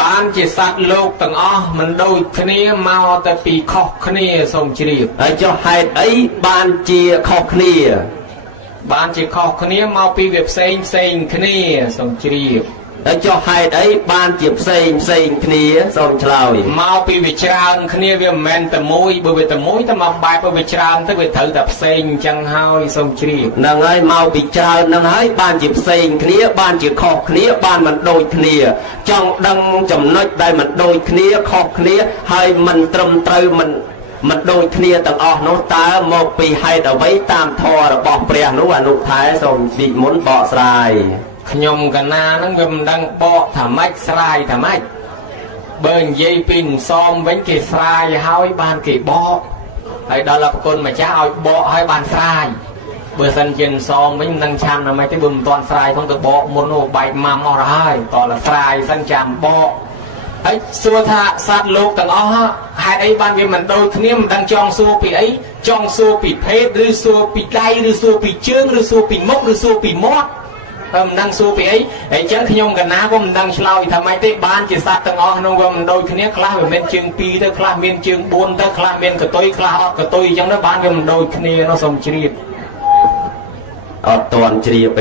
บ้านจีสัตว์โลกต่างอ๋อมันโดยคณีมาแต่ปีขอกคณีทรงจรีบไอ้เจ้าให้ไอ้บ้านจีขอกคณีบ้านจีขอกคณีมาปีเว็บเซ็งคณีทรงจรีบไอ้เจ้าให้ไอ้บ้านจีเซ็งคณีทรงเฉลยมาปีวิจารณ์คณีเวียแมนแต่มวยบริเวณแต่มวยแต่มาใบไปวิจารณ์ถ้าไปถือแต่เซ็งจังเฮาทรงจรีบนางไอ้มาวิจารณ์นางไอ้บ้านจีเซ็งคณีบ้านจีขอกคณีบ้านมันโดยคณีจ้องดังจำนักได้มันโดยคณีขอกคณีให้มันตรมเตยมันโดยเคลียต่างออกโนตาหมกปีให้เอาไว้ตามทอระบอกเปรียนุอนุท้ายส่งดิมุนเบาสายขยมกันนานั่งเวมดังเบาถามัดสายถามัดเบิ่งยีปิ่นซ้อมเว้นเกสายเฮาให้บานเกบอไอ้ดอลลาร์คนมาจ้าเอาเบาให้บานสายเบอร์สันเจนซ้อมเว้นนังชันทำไมที่บึมตอนสายของตัวเบาโมโนใบมัมเอาได้ตอนละสายสันจำเบาไอ้สัวทะสัตว์โลกต่างอ๋อให้ไอ้บ้านเวียมันโดยเนี้ยมันดังจองสัวปีไอ้จองสัวปีเพชรหรือสัวปีไก่หรือสัวปีเชื้อหรือสัวปีมกหรือสัวปีมอดมันดังสัวปีไอ้จังขยมกันนะว่ามันดังเฉลยทำไมที่บ้านจีสัตว์ต่างอ๋อน้องว่ามันโดยเนี้ยคลาแบบเมียนเชียงปีเท่าคลาเมียนเชียงบุญเท่าคลาเมียนกระตุยคลาออกกระตุยจังนั้นบ้านเวียมันโดยเนี้ยเราส่งจรีบอดตอนจรีบไป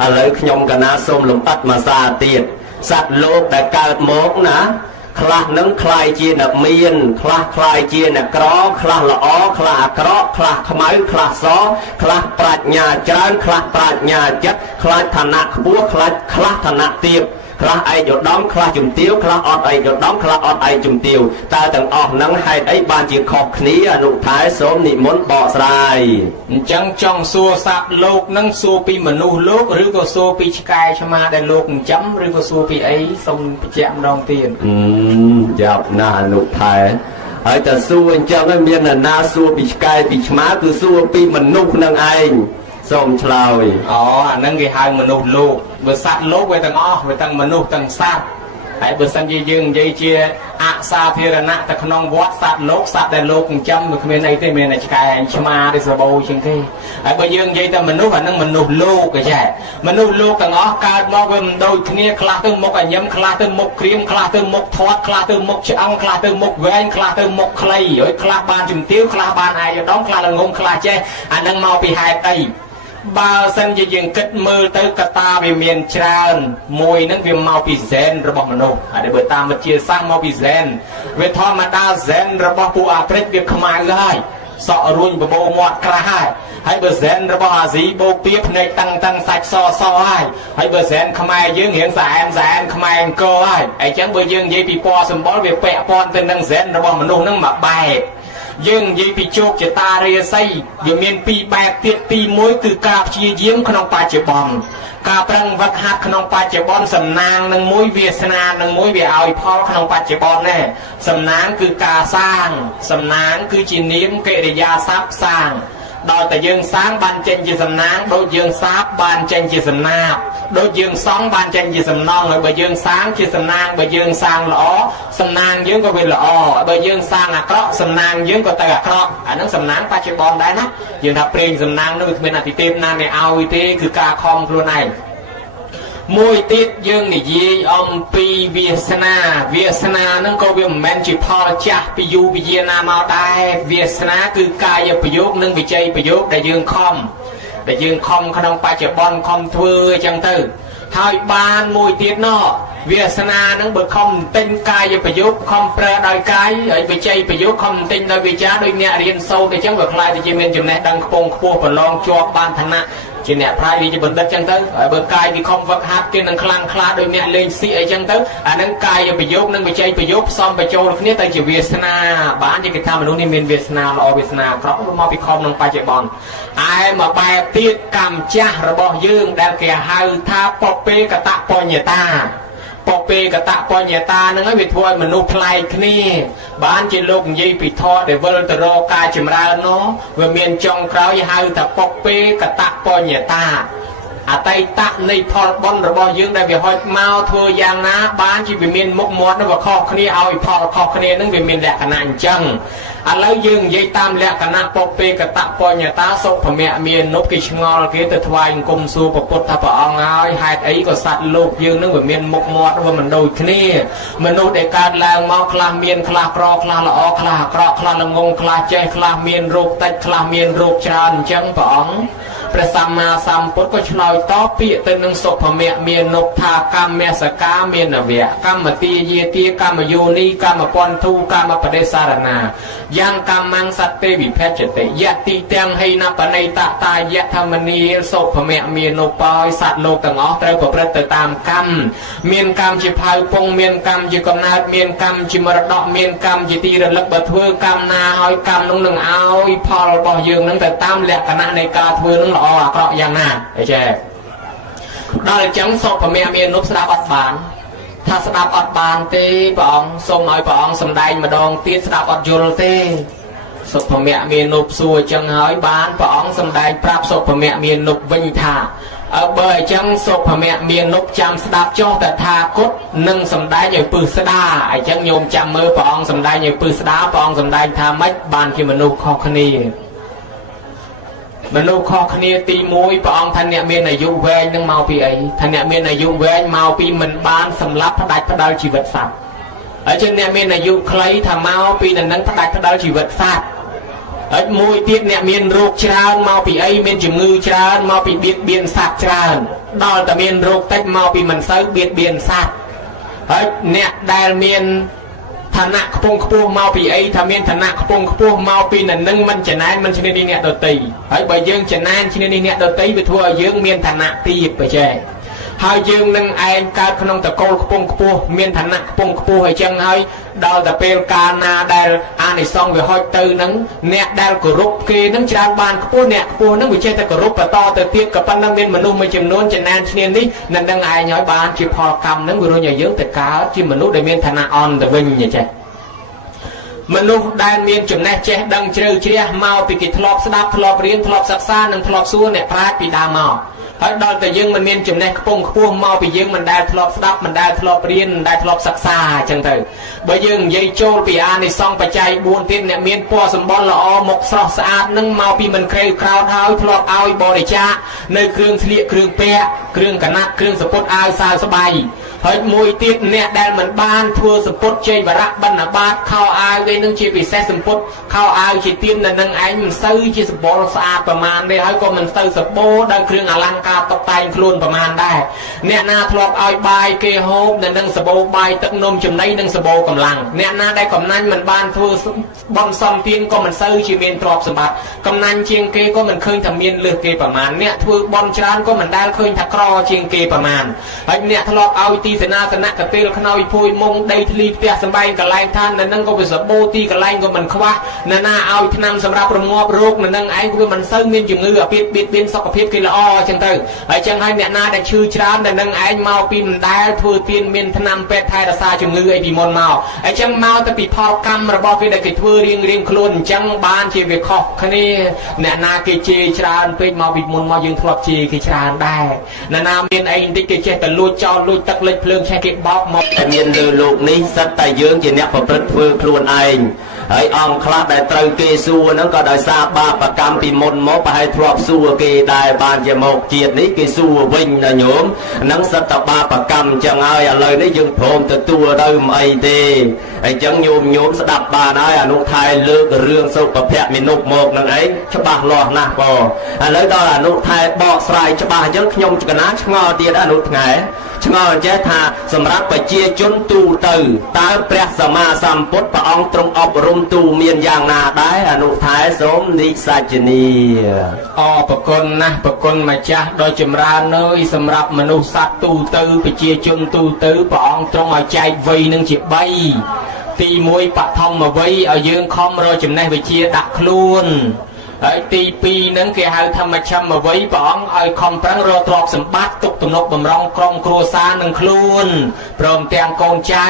อะไรขยมกันนะส้มลมตัดมาซาเตียดสัตว์โลกแต่เกิดโมกนะคลาหนังคลายเจียนเมียนคลาคลายเจียนกรอคลาละอ้อคลากรอคลาขมายคลาซอคลาปราชญาจานคลาปราชญาจัดคลาฐานะบัวคลาฐานะเตียบคลาไอหยดดอมคลาจุ่มเตียวคลาอดไอหยดดอมคลาอดไอจุ่มเตียวตาต่างออกนังให้ไอบานจีขอบขณีอนุท้ายสมนิมนต์บ่อสายจังจ้องสัวสับโลกนั่งสัวปีมนุษย์โลกหรือก็สัวปีชกายชมาได้โลกจำหรือก็สัวปีไอทรงแจมดองเตียนจับหน้าอนุท้ายไอแต่สัวจังไม่เมียนนาสัวปีชกายปีชมาคือสัวปีมนุษย์นั่งไอส้มเฉลยอ๋อนั่นคือหายมนุษย์โลกเบอร์สัตว์โลกไว้ตั้งอ้อไว้ตั้งมนุษย์ตั้งสัตว์ไอ้เบอร์สัญญยึงยัยเจียอาซาพิรณะแต่ขนมวัดสัตว์โลกสัตว์แต่โลกจำมันคือในที่มันในใจชมาได้สบายจริงที่ไอ้เบอร์ยึงยัยแต่มนุษย์นั่งมนุษย์โลกก็ใช่มนุษย์โลกตั้งอ้อการมองเป็นโดยที่นี่คลาตึงมกอันย้ำคลาตึงมกครีมคลาตึงมกทอดคลาตึงมกช่างคลาตึงมกแหวนคลาตึงมกคลีไอ้คลาบานจุ่มติ้วคลาบานไอ้ดองคลาละงงคลาเจอันนั่งเมาปีหายไอบาสันจะยังกัดมือเตอกตาวิเมียนชราญมวยนั่งวิมมาปีเซนระบบมโนอาจจะเบิดตามมาเชียร์สร้างมาปีเซนเวทอมาดาเซนระบบปูอาเพรสเวียขมายเลยสอรุ่นบโบมอดกระหายให้เบอร์เซนระบบอาศีโบเปียบในตั้งสักซอให้เบอร์เซนขมายยืงเห็นแสนขมายเกอไอ้จังเบอร์ยืงยี่ปีปอสมบูรณ์เวียเปะปอนเป็นนั่งเซนระบบมโนนั่งมาใบยังยีปีโจกจะตาเรียไซยังมีปีแบกเตียปีมวยคือกาบเชียเยี่ยมขนมปลาเจ็บบอมกาปรังวัดหักขนมปลาเจ็บบอมสำนางนังมวยเวียสนานังมวยเวียเอาอีพ่อขนมปลาเจ็บบอมแน่สำนางคือกาสร้างสำนางคือจีนิมเกริยาทรัพย์สร้างโดยแต่ยังสร้างบานเจนจีสำนางโดยยังทรัพย์บานเจนจีสำนาโดยยังสองบานเจนจีสำนองเลยใบยังสร้างจีสำนางใบยังสร้างหล่อสำนางยังก็เป็นหล่อใบยังสร้างอักระสำนางยังก็แต่อักระอันนั้นสำนางปัจจุบันได้นะยังถ้าเปลี่ยนสำนางนึกเป็นอธิเทพนาในเอาวิธีคือกาคอมครัวในมวยติดยังนี่ยีอมปีเวียสนานั่งก็เวียแมนจิพอจักไปยูไปเยียนามาได้เวียสนาคือกายประโยคนั่งไปใจประโยคได้ยังคอมขนมปัจจุบันคอมทวีจังเตอร์ทายบานมวยติดนอเวียสนานั่งเบิกคอมเต็นกายประโยคคอมแปรโดยกายไอ้ไปใจประโยคคอมเต็นโดยวิจารโดยเนี่ยเรียนโซ่ในจังหวัดคลายที่จะมีจุดไหนดังขปงขบวนประลองจวบบานธนะ ជាអ្នកប្រាជ្ញវាជាបណ្ឌិតចឹងទៅហើយបើកាយវាខំវឹកហាត់គេនឹងខ្លាំងខ្លាដោយអ្នកលេងស៊ីអីចឹងទៅអានឹងកាយប្រយោគនិងវិច័យប្រយោគផ្សំបញ្ចូលគ្នាទៅជាវាសនាបានជាគេថាមនុស្សនេះមានវាសនាល្អវាសនាអាក្រក់មកពីខំក្នុងបច្ចុប្បន្នឯមកបែបទៀតកម្មចាស់របស់យើងដែលគេហៅថាពពេកតបញ្ញតាពពេកតបញ្ញតានឹងឲ្យវាធ្វើឲ្យមនុស្សប្លែកគ្នាបានជាលោកនិយាយពីធម៌ដែលវិលទៅរកការចម្រើននោះវាមានចុងក្រោយហៅថាពពេកតបញ្ញតាអតីតនៃផលបុណ្យរបស់យើងដែលវាហុចមកធ្វើយ៉ាងណាបានជាវាមានមុខមាត់នឹងវាខុសគ្នាឲ្យផលខុសគ្នានឹងវាមានលក្ខណៈអញ្ចឹងឥឡូវយើងនិយាយតាមលក្ខណៈពពេកតបញ្ញតាសុភមៈមាននុបគេឆ្ងល់គេទៅថ្វាយអង្គមសួរព្រះពុទ្ធថាព្រះអង្គហើយហេតុអីក៏សត្វលោកយើងនឹងវាមានមុខមាត់វាមិនដូចគ្នាមនុស្សដែលកើតឡើងមកខ្លះមានខ្លះក្រខ្លះល្អខ្លះអាក្រក់ខ្លះល្ងងខ្លះចេះខ្លះមានរោគតិចខ្លះមានរោគច្រើនអញ្ចឹងព្រះអង្គព្រះសម្មាសម្ពុទ្ធក៏ឆ្លើយតបពាក្យទៅនឹងសុភមៈមាននុបថាកម្មសកាមានវៈកម្មទាយាទាកម្មយោនីកម្មពន្ធូកម្មបដិសារណាយ៉ាងកម្មងសត្វទេវិភេចតិយតិទាំងហេណបណៃតតាយធម្មនីសុភមៈមាននុបឲ្យសត្វលោកទាំងអស់ត្រូវប្រព្រឹត្តទៅតាមកម្មមានកម្មជាផៅពងមានកម្មជាកំណើតមានកម្មជាមរតកមានកម្មជាទីរលឹកបើធ្វើកម្មណាឲ្យកម្មនោះនឹងឲ្យផលរបស់យើងនឹងទៅតាមលក្ខណៈនៃការធ្វើនឹងល្អអាក្រក់យ៉ាងណាអីចេះដល់អញ្ចឹងសុភមៈមាននុបស្ដាប់អត់បានថាស្ដាប់អត់បានទេព្រះអង្គសូមឲ្យព្រះអង្គសម្ដែងម្ដងទៀតស្ដាប់អត់យល់ទេសុភមៈមាននុបសួរអញ្ចឹងហើយបានព្រះអង្គសម្ដែងប្រាប់សុភមៈមាននុបវិញថាបើអញ្ចឹងសុភមៈមាននុបចាំស្ដាប់ចុះតថាគតនឹងសម្ដែងឲ្យពឹសស្ដាអញ្ចឹងញោមចាំមើលព្រះអង្គសម្ដែងឲ្យពឹសស្ដាព្រះអង្គសម្ដែងថាម៉េចបានជាមនុស្សខុសគ្នាមនុស្សខុសគ្នាទី1ព្រះអង្គថាអ្នកមានអាយុវែងនឹងមកពីអីថាអ្នកមានអាយុវែងមកពីមិនបានសម្លាប់ផ្ដាច់ផ្ដាល់ជីវិតសត្វហើយជាអ្នកមានអាយុខ្លីថាមកពីនឹងផ្ដាច់ផ្ដាល់ជីវិតសត្វហើយមួយទៀតអ្នកមានរោគច្រើនមកពីអីមានជំងឺច្រើនមកពីបៀតបៀនសត្វច្រើនដល់តែមានរោគតិចមកពីមិនសូវបៀតបៀនសត្វហើយអ្នកដែលមានឋានៈខ្ពង់ខ្ពស់មកពីអីថាមានឋានៈខ្ពង់ខ្ពស់មកពីនឹងមិនចំណែនមិនឈ្នះនេះអ្នកដតីហើយបើយើងចំណែនឈ្នះនេះអ្នកដតីវាធ្វើឲ្យយើងមានឋានៈទាបបច្ចេកហើយយើងនឹងឯងកើតក្នុងតកូលខ្ពង់ខ្ពស់មានឋានៈខ្ពង់ខ្ពស់អញ្ចឹងហើយដល់តែពេលកាលណាដែលអានិសង្សវាហុចទៅនឹងអ្នកដែលគោរពគេនឹងច្រើនបានខ្ពស់អ្នកខ្ពស់នឹងវាចេះតែគោរពបន្តទៅទៀតក៏ប៉ុន្តែមានមនុស្សមួយចំនួនចំណែនឈ្នះនេះនឹងឯងហើយបានជាផលកម្មនឹងវារុញឲ្យយើងទៅកើតជាមនុស្សដែលមានឋានៈអន់ទៅវិញចេះមនុស្សដែលមានចំណេះចេះដឹងជ្រៅជ្រះមកពីគេធ្លាប់ស្ដាប់ធ្លាប់រៀនធ្លាប់សិក្សានិងធ្លាប់សួរអ្នកប្រាជ្ញពីដើមមកហើយដល់តែយើងមិនមានចំណេះខ្ពង់ខ្ពស់មកពីយើងមិនដែលធ្លាប់ស្ដាប់មិនដែលធ្លាប់រៀនមិនដែលធ្លាប់សិក្សាអញ្ចឹងទៅបើយើងនិយាយចូលពីអានិសង្សបច្ច័យ4ទៀតអ្នកមានពណ៌សម្បុរល្អមុខស្រស់ស្អាតនឹងមកពីមិនក្រេវក្រោធហើយធ្លាប់ឲ្យបរិច្ចាគនៅគ្រឿងស្លៀកគ្រឿងពាក់គ្រឿងកណាត់គ្រឿងសពុតអាវសាវស្បៃហើយមួយទៀតអ្នកដែលមិនបានធ្វើសម្ពុតជ័យវរៈបណ្ឌបាតខោអាវឯនឹងជាពិសេសសម្ពុតខោអាវជាទៀននៅនឹងឯងមិនសូវជាសម្បុរស្អាតប្រមាណទេហើយក៏មិនសូវសម្បូរដោយគ្រឿងអលង្ការតុបតែងខ្លួនប្រមាណដែរអ្នកណាធ្លាប់ឲ្យបាយគេហូបនៅនឹងសបោបាយទឹកនំចំណីនិងសបោកម្លាំងអ្នកណាដែលកំណាញ់មិនបានធ្វើបន់សំទៀនក៏មិនសូវជាមានទ្រព្យសម្បត្តិកំណាញ់ជាងគេក៏មិនឃើញថាមានលើសគេប្រមាណអ្នកធ្វើបន់ច្រើនក៏មិនដែលឃើញថាក្រជាងគេប្រមាណហើយអ្នកធ្លាប់ឲ្យទីសេនាសនៈកតិលខ្នើយភួយមុងដីធ្លីផ្ទះសម្បែងកន្លែងឋាននៅនឹងក៏វាសបោទីកន្លែងក៏មិនខ្វះណាណាឲ្យថ្នាំសម្រាប់រងាប់រោគនៅនឹងឯងក៏វាមិនសូវមានជំងឺអាពាហ៍បៀតបៀនសុខភាពគេល្អអញ្ចឹងទៅហើយចឹងហើយអ្នកណាដែលឈឺច្រើននៅនឹងឯងមកពីមិនដែលធ្វើទៀនមានថ្នាំពេទ្យថែរក្សាជំងឺអីពីមុនមកអញ្ចឹងមកទៅពីផលកម្មរបស់គេដែលគេធ្វើរៀងខ្លួនអញ្ចឹងបានជាវាខុសគ្នាអ្នកណាគេជេរច្រើនពេកមកពីមុនមកយើងធ្លាប់ជេរគេច្រើនដែរណាណាមានអីបន្តិចគេចេះតែលួចចោលលួចទឹកលិចភ្លើងឆេះគេបោកមកតែមានលើលោកនេះសិតតែយើងជាអ្នកប្រព្រឹត្តធ្វើខ្លួនឯងហើយអង្គខ្លះដែលត្រូវគេសួរហ្នឹងក៏ដោយសារបាបកម្មពីមុនមកប្រហែលធ្លាប់សួរគេដែរបានជាមកជាតិនេះគេសួរវិញណាញោមហ្នឹងសិតតែបាបកម្មចឹងហើយឥឡូវនេះយើងព្រមទទួលទៅមិនអីទេ ហើយចឹងញោមស្ដាប់បានហើយអនុថៃលើករឿងសុភភៈមេនុមកនឹងអីច្បាស់លាស់ណាស់បងឥឡូវដល់អនុថៃបកស្រាយច្បាស់អញ្ចឹងខ្ញុំកណាឆ្ងល់ទៀតអនុថ្ងៃឆ្ងល់ចេះថាសម្រាប់ប្រជាជនទូទៅតើព្រះសម្មាសម្ពុទ្ធព្រះអង្គទ្រង់អប់រំទូមានយ៉ាងណាដែរអនុថៃសូមនិសច្ចនីប្រគុណណាស់ប្រគុណម្ចាស់ដ៏ចម្រើនអើយសម្រាប់មនុស្សសត្វទូទៅប្រជាជនទូទៅព្រះអង្គទ្រង់ឲ្យចែកវ័យនឹងជា3ទី1បឋមវ័យឲ្យយើងខំរកចំណេះវិជ្ជាដាក់ខ្លួនហើយទី2ហ្នឹងគេហៅថាមជ្ឈមវ័យព្រះអង្គឲ្យខំប្រឹងរកទ្រព្យសម្បត្តិទុកទំនុកបំរុងក្រុមគ្រួសារនឹងខ្លួនព្រមទាំងកូនចៅ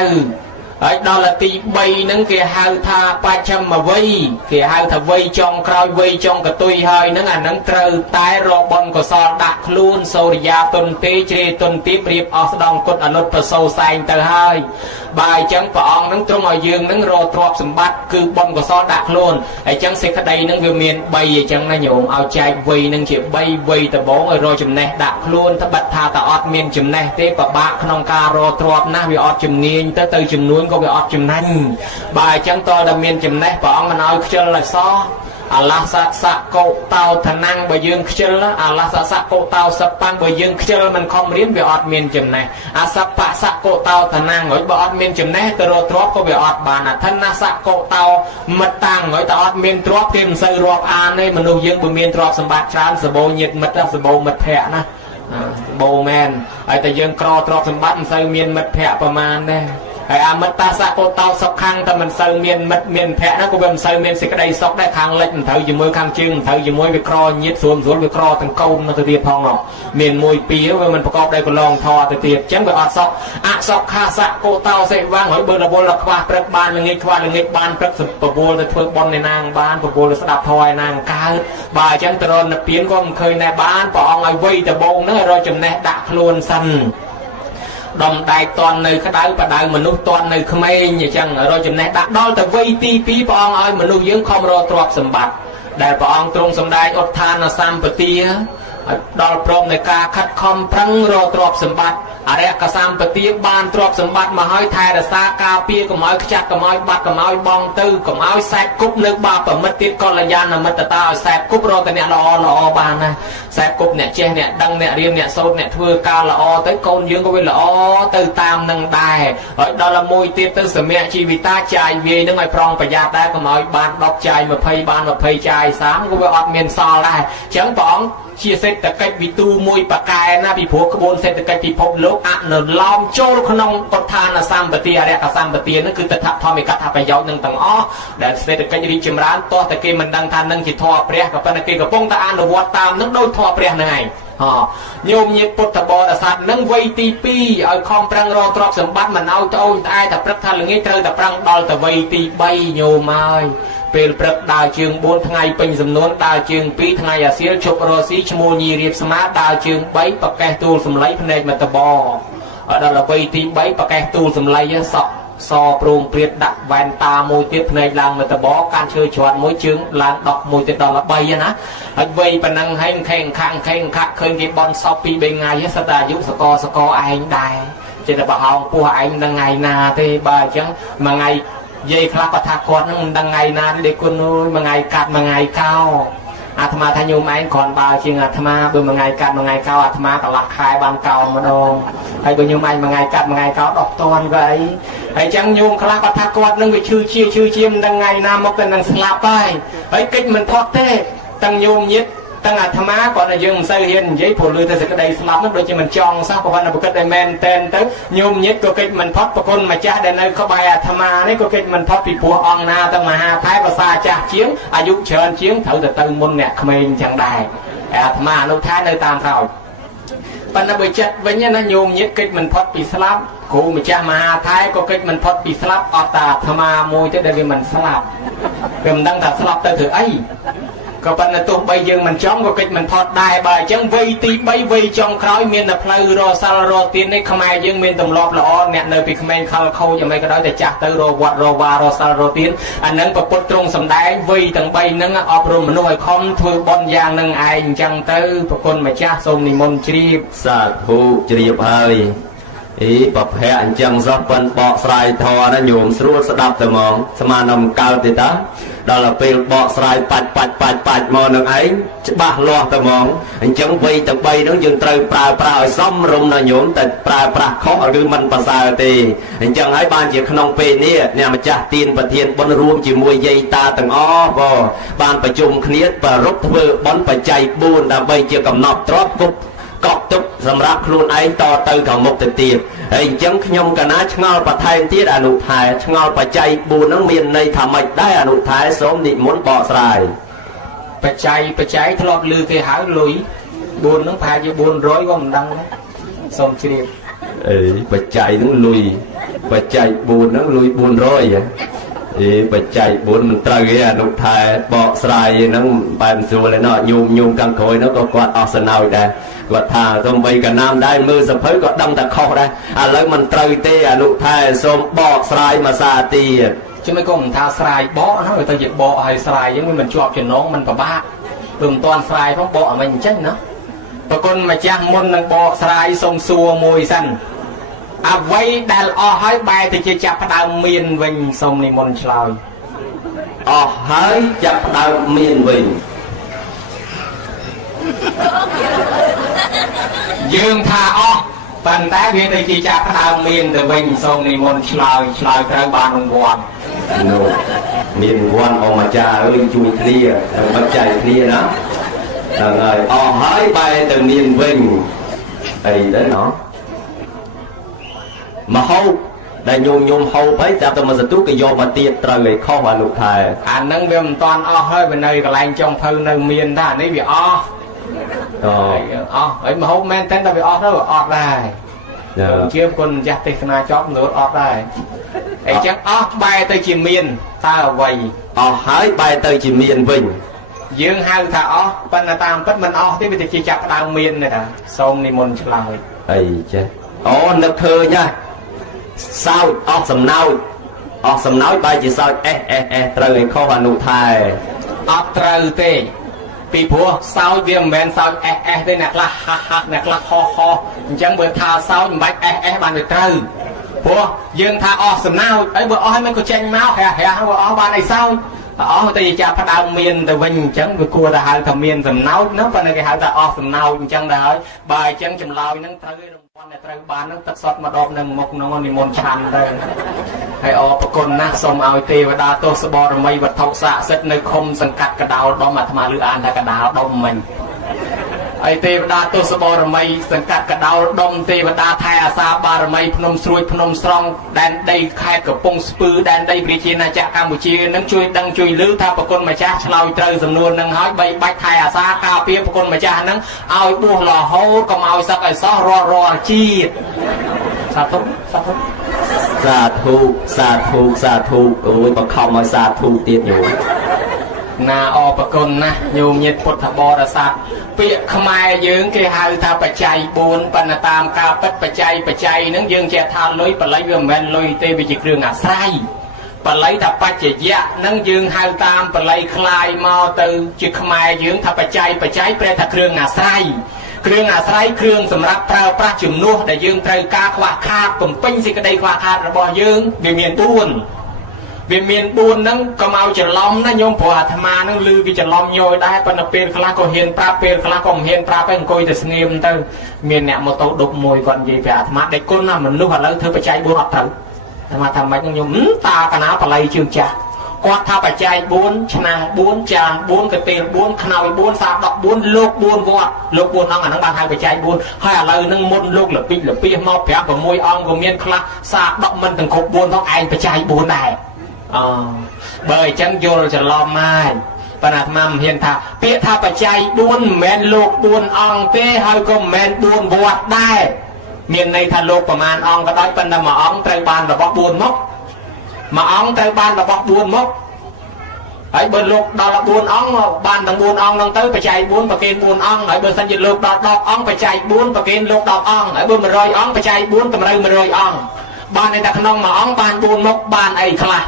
ហើយដល់ទី3ហ្នឹងគេហៅថាបច្ឆមវ័យគេហៅថាវ័យចុងក្រោយវ័យចុងកតុយហើយហ្នឹងអាហ្នឹងត្រូវតែរកបុណ្យកុសលដាក់ខ្លួនសូរិយាទុនទេជ្រេទុនទីរៀបអស់ស្ដងគុណអនុត្តប្រសោសែងទៅហើយបើអញ្ចឹងព្រះអង្គនឹងទ្រង់ឲ្យយើងនឹងរកទ្រព្យសម្បត្តិគឺបុណ្យកុសលដាក់ខ្លួនអញ្ចឹងសេចក្តីនឹងវាមាន3អញ្ចឹងណាញោមឲ្យចែកវ័យនឹងជា3វ័យដំបូងឲ្យរកចំណេះដាក់ខ្លួនត្បិតថាតើអត់មានចំណេះទេពិបាកក្នុងការរកទ្រព្យណាស់វាអត់ជំនាញទៅចំនួនក៏វាអត់ចំណេញបើអញ្ចឹងតើតែមានចំណេះព្រះអង្គមិនឲ្យខ្ជិលឲ្យសោះអាឡាសៈកោតោឋណាំងបើយើងខ្ជិលអាឡាសៈកោតោសប៉ាំងបើយើងខ្ជិលមិនខំរៀនវាអត់មានចំណេះអាសបៈសៈកោតោឋណាំងហើយបើអត់មានចំណេះទៅរកទ្រព្យក៏វាអត់បានអធនសៈកោតោមិត្តតាំងហើយតែអត់មានទ្រព្យគេមិនសូវរាប់អានទេមនុស្សយើងបើមានទ្រព្យសម្បត្តិច្រើនសបោញាតិមិត្តសបោមិត្តភ័ក្តិណាបោមែនហើយតែយើងក្រទ្រព្យសម្បត្តិមិនសូវមានមិត្តភ័ក្តិប្រមាណទេហើយអមតតាសកោតោសុខខាងតែមិនសូវមានមិត្តមានភ័ក្តិណាក៏វាមិនសូវមានសេចក្តីសុខដែរខាងលិចមិនត្រូវជាមួយខាងជើងមិនត្រូវជាមួយវាក្រញាតស្រួលវាក្រទាំងកូននៅទៅទៀតផងមាន1 2វាមិនប្រកបដោយកន្លងធរទៅទៀតអញ្ចឹងវាអត់សុខអសុខខាសកោតោសេវាងហើយបើរវល់ខ្វះព្រឹកបានល្ងាចខ្វះល្ងាចបានព្រឹកប្រវល់ទៅធ្វើបុណ្យឯណាងបានប្រវល់ទៅស្ដាប់ធម៌ឯណាងកើតបើអញ្ចឹងតរណពៀនក៏មិនឃើញដែរបានព្រះអង្គឲ្យវ័យដបងហ្នឹងឲ្យរកចំណេះដាក់ខ្លួនសិនដំដែកតន់នៅក្តៅបដៅមនុស្សតន់នៅក្មេងអញ្ចឹងរកចំណេះដាក់ដល់ទៅវ័យទី2ព្រះអង្គឲ្យមនុស្សយើងខំរកទ្រព្យសម្បត្តិដែលព្រះអង្គទ្រង់សម្ដែងឧទ្ធានសម្បទាដល់ព្រមនៃការខិតខំប្រឹងរកទ្រព្យសម្បត្តិអរិយកសម្បទាបានទ្រព្យសម្បត្តិមកឲ្យថែរក្សាការពារកុំឲ្យខ្ចាត់កុំឲ្យបាត់កុំឲ្យបងទៅកុំឲ្យសែកគប់នៅបាបមិត្តទៀតកល្យាណមិត្តតាឲ្យសែកគប់រកតែអ្នកល្អបានណាសែកគប់អ្នកចេះអ្នកដឹងអ្នករៀនអ្នកសូត្រអ្នកធ្វើការល្អទៅកូនយើងក៏វាល្អទៅតាមនឹងដែរហើយដល់មួយទៀតទៅសម្រាប់ជីវិតាចាយវាយនឹងឲ្យប្រុងប្រយ័ត្នដែរកុំឲ្យបាន10ចាយ20បាន20ចាយ30ក៏វាអត់មានសល់ដែរអញ្ចឹងព្រះអង្គជាសេដ្ឋកិច្ចវិទូមួយបកែណាពីព្រោះក្បួនសេដ្ឋកិច្ចពិភពលោកអនុឡោមចូលក្នុងឧទ្ធានសម្បទាអរិយកសម្បទានឹងគឺតថធម្មិកថាប្រយោជន៍នឹងទាំងអស់ដែលសេដ្ឋកិច្ចរីកចម្រើនតោះតែគេមិនដឹងថានឹងជាធម៌ព្រះក៏ប៉ុន្តែគេកំពុងតែអនុវត្តតាមនឹងដោយធម៌ព្រះហ្នឹងឯងញោមញាតិពុទ្ធបរិស័ទនឹងវ័យទី2ឲ្យខំប្រឹងរកទ្រព្យសម្បត្តិមិនឲ្យត្អូញត្អែតែព្រឹកថាល្ងាចត្រូវតែប្រឹងដល់ទៅវ័យទី3ញោមហើយពេលព្រឹកដើរជើង4ថ្ងៃពេញសំនួនដើរជើង2ថ្ងៃអាសៀលជប់រស៊ីឈ្មោលញីរៀបស្មាដើរជើង3ប្រកេះទូលសម្លៃភ្នែកមតបដល់ទៅវ័យទី3ប្រកេះទូលសម្លៃសក់សប្រងព្រាតដាក់វ៉ែនតាមួយទៀតភ្នែកឡើងមតបកាន់ឈើច្រាត់មួយជើងឡើង10មួយទៀតដល់3ណាហើយវ័យប៉ុណ្ណឹងហើយខេងខាក់ឃើញគេបន់សព2 3ថ្ងៃសិតតែអាយុសកឯងដែរចេះតែបហោងពោះឯងមិនដឹងថ្ងៃណាទេបើអញ្ចឹងមួយថ្ងៃយាយខ្លះក៏ថាគាត់នឹងមិនដឹងថ្ងៃណាទេគុណអើយមួយថ្ងៃកាត់មួយថ្ងៃកោអាត្មាថាញោមឯងគ្រាន់បើជាងអាត្មាបើមួយថ្ងៃកាត់មួយថ្ងៃកោអាត្មាកន្លះខែបានកោម្ដងហើយបើញោមឯងមួយថ្ងៃកាត់មួយថ្ងៃកោដោះតន់ក៏អីហើយអញ្ចឹងញោមខ្លះក៏ថាគាត់នឹងវាឈឺជាមិនដឹងថ្ងៃណាមកទៅនឹងស្លាប់ហើយកិច្ចមិនផុតទេទាំងញោមញាតិទាំងអាត្មាគាត់តែយើងមិនសូវហ៊ាននិយាយព្រោះលឺតែសេចក្តីស្លាប់នោះដូចជាមិនចង់សោះប្រវត្តិប្រកិតឲ្យមែនតែនទៅញោមញាតិក៏កិច្ចមិនផុតប្រគុណម្ចាស់ដែលនៅក្បែរអាត្មានេះក៏កិច្ចមិនផុតពីព្រោះអង្គណាទាំងមហាថៃភាសាចាស់ជាងអាយុច្រើនជាងត្រូវទៅមុនអ្នកក្មេងចឹងដែរអាត្មាអនុថែនៅតាមក្រោយប៉ុន្តែបើចិត្តវិញណាញោមញាតិកិច្ចមិនផុតពីស្លាប់គ្រូម្ចាស់មហាថៃក៏កិច្ចមិនផុតពីស្លាប់អត់តែអាត្មាមួយទេដែលវាមិនស្លាប់វាមិនដឹងថាស្លាប់ទៅធ្វើអីក៏ប៉ុន្តែទោះបីយើងមិនចង់ក៏កិច្ចមិនផុតដែរបើអញ្ចឹងវ័យទី3វ័យចុងក្រោយមានតែផ្លូវរសាល់រទៀននេះខ្មែរយើងមានទម្លាប់ល្អអ្នកនៅពីក្មេងខលខូចយ៉ាងម៉េចក៏ដោយតែចាស់ទៅរវត្តរវ៉ារសាល់រទៀនអានឹងប្រពុតទ្រង់សម្ដែងវ័យទាំង3ហ្នឹងអប់រំមនុស្សឲ្យខំធ្វើបុណ្យយ៉ាងនឹងឯងអញ្ចឹងទៅប្រគុណម្ចាស់សូមនិមន្តជ្រាបសាធុជ្រាបហើយ ប្រភេទអញ្ចឹងសោះប៉ុនបកស្រាយធរណាញោមស្រួលស្ដាប់តែហ្មងស្មានអំកើតទេតាដល់ពេលបកស្រាយបាច់មកនឹងឯងច្បាស់លាស់តែហ្មងអញ្ចឹងវ័យទាំង3ហ្នឹងយើងត្រូវប្រើឲ្យសមរម្យណាញោមតែប្រើប្រាស់ខុសឬមិនប្រសើរទេអញ្ចឹងហើយបានជាក្នុងពេលនេះអ្នកម្ចាស់ទានប្រធានបុណ្យរួមជាមួយយាយតាទាំងអស់បានប្រជុំគ្នាប្ររពធ្វើបុណ្យបច្ច័យ4ដើម្បីជាកំណប់ទ្រព្យគប់កក់ទុកសម្រាប់ខ្លួនឯងតទៅខាងមុខទៅទៀតហើយអញ្ចឹងខ្ញុំកណាឆ្ងល់បន្ថែមទៀតអនុថែឆ្ងល់បច្ច័យ4ហ្នឹងមានន័យថាម៉េចដែរអនុថែសូមនិមន្តបកស្រាយបច្ច័យធ្លាប់ឮគេហៅលុយ4ហ្នឹងប្រហែលជា400ក៏មិនដឹងដែរសូមជ្រាបបច្ច័យហ្នឹងលុយបច្ច័យ4ហ្នឹងលុយ400បច្ច័យ4មិនត្រូវទេអនុថែបកស្រាយហ្នឹងបែបស្រួលឯណោះញោមខាងក្រោយនោះក៏គាត់អស់សំណោចដែរគាត់ថាសូម្បីកណាមដែរមើលសភៅក៏ដឹងតែខុសដែរឥឡូវមិនត្រូវទេអនុថែសូមបកស្រាយមួយសារទៀតchứ mấy con tha xài bó nó người ta dịch bọ hay xài giống như mình chọp cho nó mình phải ba đừng toàn xài nó bọ mình chết nữa và con mà cha môn đang bọ xài sông xua mùi xanh à vây đàn o hói bay thì chỉ chặt đào miền vinh sông này môn trời o hói chặt đào miền vinh dương tha o bàn tay viên thì chỉ chặt đào miền từ vinh sông này môn trời trời bàn đồng quần miền quan ông mà cha ơi chui clear bắt chạy clear đó rồi hói bay từ miền vinh ấy đấy nó mà hâu đại nhôm hâu bấy ra tôi mà giật tút cái vô mà tiệt trời người kho và lục thề anh nâng viêm toàn hơi bên đây cái lạnh trong phơi nơi miền ta đấy bị ấy mà hâu men tên ta bị đó là đây chưa con giặt thì na chóp nữa đây ấy chắc bay tới chìm miền ta ở vậy hái bay tới chìm miền vinh dương hai thả bên là tam tất mình thế bây giờ chỉ chặt đào miền này đã xong đi môn lời ấy chứ nước thơ nha sao sầm nói bay chỉ sao trời kho và nụ thai trời tê bị pua sao viêm men sao đây nè là ho chẳng bữa thà sao bạch bàn được trời pua dương tha sầm nào ấy bữa mấy cô tranh máu hè bữa bàn này sao thì cha phát đào miền từ vinh chẳng vừa cua là hai thằng miền tầm nấu nó bên này cái hai ta tầm nấu chẳng đã bài chẳng chầm lao nó tới con này tới bán nó tất sót mà đọc nâng một nó đi môn chăn đây hay con na xong ao tê và đa tô sờ bò rồi mây vật thọc xạ rất nơi không sừng cắt cái đào đó mà tham lựa an là cái đào đông mình ai tê và đa tô sờ bò rồi mây sừng cắt cái đào đông tê và đa thay xa ba rồi mây phnom xuôi phnom strong đan đây khai cửa pông spư đan đây bị chi na chạ Campuchia nâng chui đăng chui lứ tha con mà cha lao trời dầm luôn nâng hói bay bách thay xa cao pia con mà cha nâng ao buông lò hô còn ao sắc ai xó ro chi sa thu ôi bà không mà sa thu tiệt nhủ na con na nhiều nhiệt phật thà bò ra sa việc khai dưỡng cái hai tha bạch chay bốn pan tam ca bạch chay nâng dương che than lối bạch lấy gồm men lối tê bị dịch đường sai bạch lấy thà bạch dạ nâng dương hai tam bạch lấy khai mau từ chữ khai dưỡng thà bạch chay pre thà đường saiเครื่องสำหรับប្រើប្រាស់ជំនួសដែលយើងត្រូវការខ្វះខាតបំពេញសេចក្តីខ្វះខាតរបស់យើងវាមាន4ហ្នឹងក៏មកច្រឡំណាញោមព្រោះអាត្មាហ្នឹងឮវាច្រឡំញយដែរប៉ុន្តែពេលខ្លះក៏ហ៊ានប្រាប់ពេលខ្លះក៏មិនហ៊ានប្រាប់ឯងអង្គុយតែស្ងៀមទៅមានអ្នកម៉ូតូដុបមួយគាត់និយាយប្រាប់អាត្មាដេកគុណណាមនុស្សឥឡូវធ្វើបច្ច័យ4អត់ត្រូវអាត្មាថាម៉េចញោមតាកណាបល័យជើងចាស់គាត់ថាបច្ច័យ4ឆ្នាំ4ចាន4កទេល4ខ្នើយ4សាដក4លោក4វត្តលោក4អង្គអាហ្នឹងបានហៅបច្ច័យ4ហើយឥឡូវហ្នឹងមុនលោកលពីលពីមក5 6អង្គក៏មានខ្លះសាដកមិនទាំងគ្រប់4ផងឯងបច្ច័យ4ដែរបើអញ្ចឹងយល់ច្រឡំហើយប៉ុន្តែអាត្មាមិនហ៊ានថាពាក្យថាបច្ច័យ4មិនមែនលោក4អង្គទេហើយក៏មិនមែន4វត្តដែរមានន័យថាលោកប្រមាណអង្គក៏ដោយប៉ុន្តែមួយអង្គត្រូវបានរបស់4មកមួយអង្គត្រូវបានរបស់4មកហើយបើលោកដល់14អង្គបានទាំង4អង្គហ្នឹងទៅបច្ច័យ4ប្រគេន4អង្គហើយបើសិនជាលោកដល់10អង្គបច្ច័យ4ប្រគេនលោក10អង្គហើយបើ100អង្គបច្ច័យ4តម្រូវ100អង្គបានតែក្នុងមួយអង្គបាន4មុខបានអីខ្លះ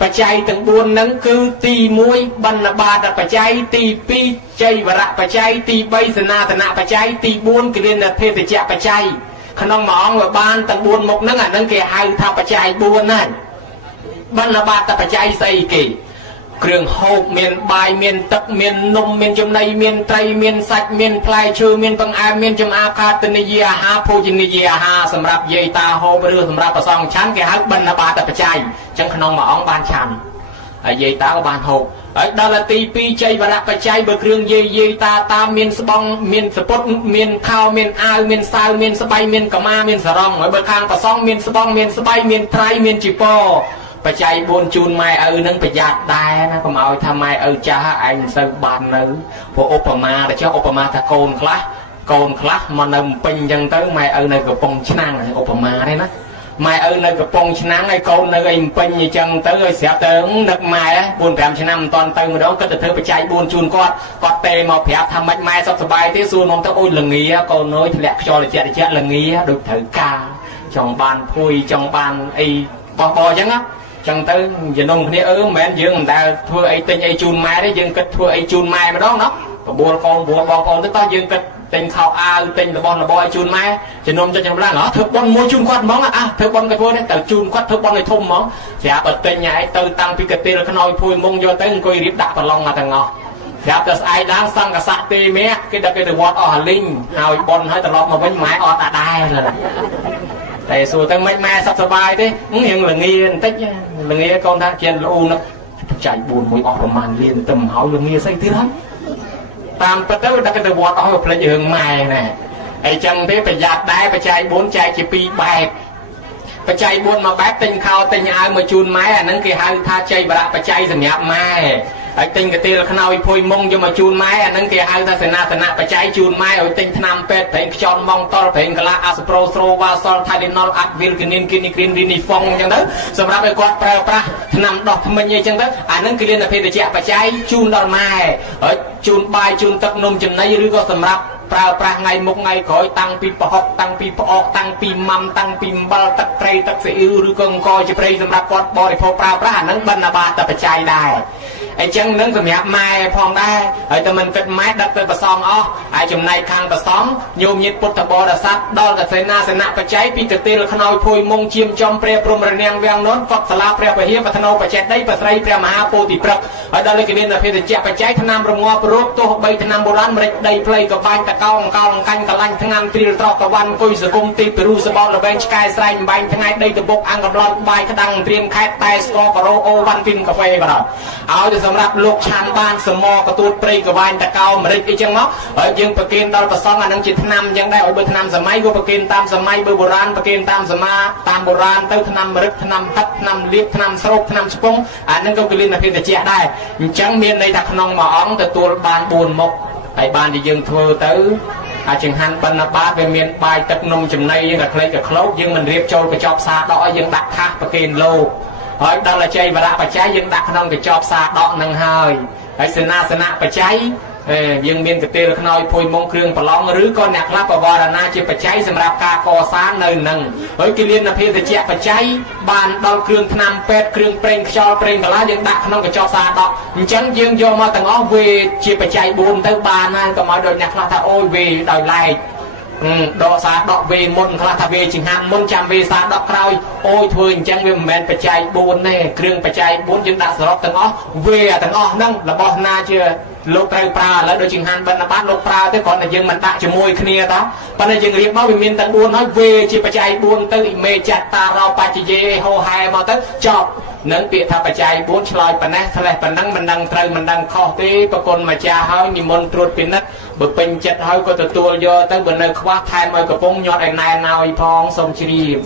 បច្ច័យទាំង4ហ្នឹងគឺទី1បណ្ឌបាតបច្ច័យទី2ចៃវរៈបច្ច័យទី3សនាតនៈបច្ច័យទី4គិលានភេទជ្ជៈបច្ច័យ ក្នុងមួយអង្គវាបានទាំង4មុខហ្នឹងអាហ្នឹងគេហៅថាបច្ច័យ4ហ្នឹងបណ្ឌបាតបច្ច័យស្អីគេគ្រឿងហូបមានបាយមានទឹកមាននំមានចំណីមានត្រីមានសាច់មានផ្លែឈើមានបង្អែមមានចំអាកាតនីយអាហារភោជនីយអាហារសម្រាប់យាយតាហូបឬសម្រាប់ប្រសងឆាន់គេហៅបណ្ឌបាតបច្ច័យអញ្ចឹងក្នុងមួយអង្គបានឆាន់ហើយយាយតាក៏បានហូបហើយដល់ទី2ចៃវរៈបច្ច័យបើគ្រឿងយាយតាតាមមានស្បង់មានសពុតមានខោមានអាវមានសាវមានស្បៃមានកម្មាមានសរងហើយបើខាងប្រសងមានស្បង់មានស្បៃមានត្រៃមានជីពរបច្ច័យ4ជូនម៉ែឪនឹងប្រយ័ត្នដែរណាកុំឲ្យថាម៉ែឪចាស់ឯងមិនសូវបាននៅព្រោះឧបមាទៅចុះឧបមាថាកូនខ្លះមកនៅពេញអញ្ចឹងទៅម៉ែឪនៅកំពង់ឆ្នាំងឧបមាទេណាម៉ែឪនៅកំពង់ឆ្នាំងហើយកូននៅឯពេញអញ្ចឹងទៅឲ្យស្រាប់ទៅនឹកម៉ែ4-5 ឆ្នាំមិនតាន់ទៅម្ដងគាត់ទៅធ្វើបច្ច័យ4ជូនគាត់ទេមកប្រាប់ថាម៉េចម៉ែសុខសប្បាយទេសួរនំទៅអូយល្ងាកូនអើយធ្លាក់ខ្យល់ត្រជាក់ល្ងាដូចត្រូវការចង់បានភួយចង់បានអីបោះអញ្ចឹងណាចឹងទៅជំនុំគ្នាមិនមែនយើងមិនដែលធ្វើអីទិញអីជូនម៉ែទេយើងគិតធ្វើអីជូនម៉ែម្ដងណាបបួលកូនបួលបងប្អូនទៅតោះយើងគិតទិញខោអាវទិញរបស់របរឲ្យជូនម៉ែជំនុំចិត្តចម្លាំងធ្វើប៉ុនមួយជូនគាត់ហ្មងធ្វើប៉ុនក៏ធ្វើដែរទៅជូនគាត់ធ្វើប៉ុនឲ្យធំហ្មងស្រាប់តែទិញឯងទៅតាំងពីកាទៀលខ្នើយភួយមុងយកទៅអង្គុយរៀបដាក់ប្រឡងទាំងអស់ស្រាប់តែស្អែកឡើងសង្កស័កទេមេគេដល់គេទៅវត្តអស់អាលីងហើយប៉ុនហើយត្រឡប់មកវិញម៉ែអត់តាដែរតែសួរទៅមិនម៉ែសុខសប្បាយទេរៀងល្ងាបន្តិចល្ងាកូនថាជាលូនឹកចែក4មួយអស់ប្រមាណលានទៅមកហើយល្ងាស្អីទៀតហើយតាមពិតទៅដល់គេទៅវត្តអស់ផ្លេចរឿងម៉ែណាអីចឹងទេប្រយ័ត្នដែរបច្ច័យ4ចែកជា2បែបបច្ច័យ4មួយបែបទិញខោទិញអាវមកជូនម៉ែអាហ្នឹងគេហៅថាចៃវរៈបច្ច័យសម្រាប់ម៉ែហើយទិញកាទៀលខ្នើយភួយមុងយកមកជូនម៉ែអាហ្នឹងគេហៅថាសេនាសនៈបច្ច័យជូនម៉ែឲ្យទិញថ្នាំពេទ្យប្រេងខ្យល់ម៉ងតលប្រេងកាឡាអាស្ប្រូស្រូវ៉ាសលថៃលីណុលអាត់វីលគីនីនគីនីគ្រីនរីនីហ្វុងអញ្ចឹងទៅសម្រាប់ឲ្យគាត់ប្រើប្រាស់ថ្នាំដោះធ្មេញអីចឹងទៅអាហ្នឹងគឺលានភេទជ្ជៈបច្ច័យជូនដល់ម៉ែហើយជូនបាយជូនទឹកនំចំណីឬក៏សម្រាប់ប្រើប្រាស់ថ្ងៃមុខថ្ងៃក្រោយតាំងពីប្រហុកតាំងពីផ្អកតាំងពីម៉ាំតាំងពីអំបិលទឹកត្រីទឹកស៊ីអ៊ីវឬក៏អង្គជាព្រៃសម្រាប់គាត់បរិភោគប្រើប្រាស់អាហ្នឹងបណ្ឌបាតបច្ច័យដែរអញ្ចឹងនឹងសម្រាប់ម៉ែផងដែរហើយតែមិនគិតម៉ែដឹកទៅប្រសងអស់ហើយចំណែកខាងប្រសងញោមញាតិពុទ្ធបរិស័ទដល់កសេនាសនៈបច្ច័យពីកទេលខ្នើយភួយមុងជាមចំព្រះព្រំរនាងវាំងនន់កត់សាលាព្រះពហិបថ្នោបច្ចេតដីប្រស្រីព្រះមហាពោធិព្រឹកហើយដល់លេខនាភេទជ្ជៈបច្ច័យថ្នាំរងាប់រោគទោះបីថ្នាំបុរាណម្រេចដីផ្លៃកបាញ់តកោអង្កោអង្កាញ់កលាញ់ថ្នាំព្រាលត្រកកវ៉ាន់គុយសគុំទីពិរុសបោលបែងឆ្កែស្រែងបាញ់ថ្ងៃដីតបុកអង្គប្លន់បាយក្តាំងត្រៀមខេតតែស្គរការ៉ូអូវ៉ាន់ពីនកាហ្វេក៏ដល់ឲ្យទៅសម្រាប់លោកឆានបានសមកទួតព្រៃកវាញ់តកោម្រេចអីចឹងមកហើយយើងប្រគេនដល់ប្រសងអានឹងជាថ្នាំចឹងដែរឲ្យបើថ្នាំសម័យក៏ប្រគេនតាមសម័យបើបុរាណប្រគេនតាមសមាតាមបុរាណទៅថ្នាំរឹកថ្នាំហិតថ្នាំលៀបថ្នាំស្រូបថ្នាំស្ពងអានឹងក៏គលិនភេទជ្ជៈដែរអញ្ចឹងមានន័យថាក្នុងមួយអង្គទទួលបាន4មុខហើយបានជាយើងធ្វើទៅអាចចង្ហាន់បណ្ឌបាតវាមានបាយទឹកនំចំណីយើងក៏ក្លែកក៏ក្លោកយើងមិនរៀបចូលកញ្ចប់សាដកឲ្យយើងដាក់ថាសប្រគេនលោកហើយដល់ចៃវរៈបច្ច័យយើងដាក់ក្នុងកញ្ចប់សាដកនឹងហើយសេនាសនៈបច្ច័យយើងមានកទេលខ្នើយភួយមុងគ្រឿងប្រឡងឬក៏អ្នកខ្លះបវរណាជាបច្ច័យសម្រាប់ការកសាងនៅនឹងហើយគិលានភេទជ្ជៈបច្ច័យបានដល់គ្រឿងថ្នាំពេទ្យគ្រឿងប្រេងខ្យល់ប្រេងកាឡាយើងដាក់ក្នុងកញ្ចប់សាដកអញ្ចឹងយើងយកមកទាំងអស់វេជាបច្ច័យ4ទៅបានហើយកុំឲ្យដូចអ្នកខ្លះថាអូយវេដោយឡែកដកសាដកវេមុនខ្លះថាវេចង្ហាន់មុនចាំវេសាដកក្រោយអូយធ្វើអញ្ចឹងវាមិនមែនបច្ច័យ4ទេគ្រឿងបច្ច័យ4យើងដាក់សរុបទាំងអស់វេទាំងអស់ហ្នឹងរបស់ណាជាលោកត្រូវប្រើឥឡូវដូចចង្ហាន់បណ្ឌបាតលោកប្រើទៅគ្រាន់តែយើងមិនដាក់ជាមួយគ្នាតោះប៉ុន្តែយើងរៀបមកវាមានទាំង4ហើយវេជាបច្ច័យ4ទៅអ៊ីមេចតារោបច្ចយេហោហែមកទៅចប់នឹងពាក្យថាបច្ច័យ4ឆ្លើយប៉ុណ្ណេះឆ្លេះប៉ុណ្ណឹងមិនដឹងត្រូវមិនដឹងខុសទេប្រគុណម្ចាស់ហើយនិមន្តត្រួតពិនិត្យបើពេញចិត្តហើយក៏ទទួលយកទៅបើនៅខ្វះថែមឲ្យកំពុងញាត់ឲ្យណែនឲ្យផងសូមជ្រាប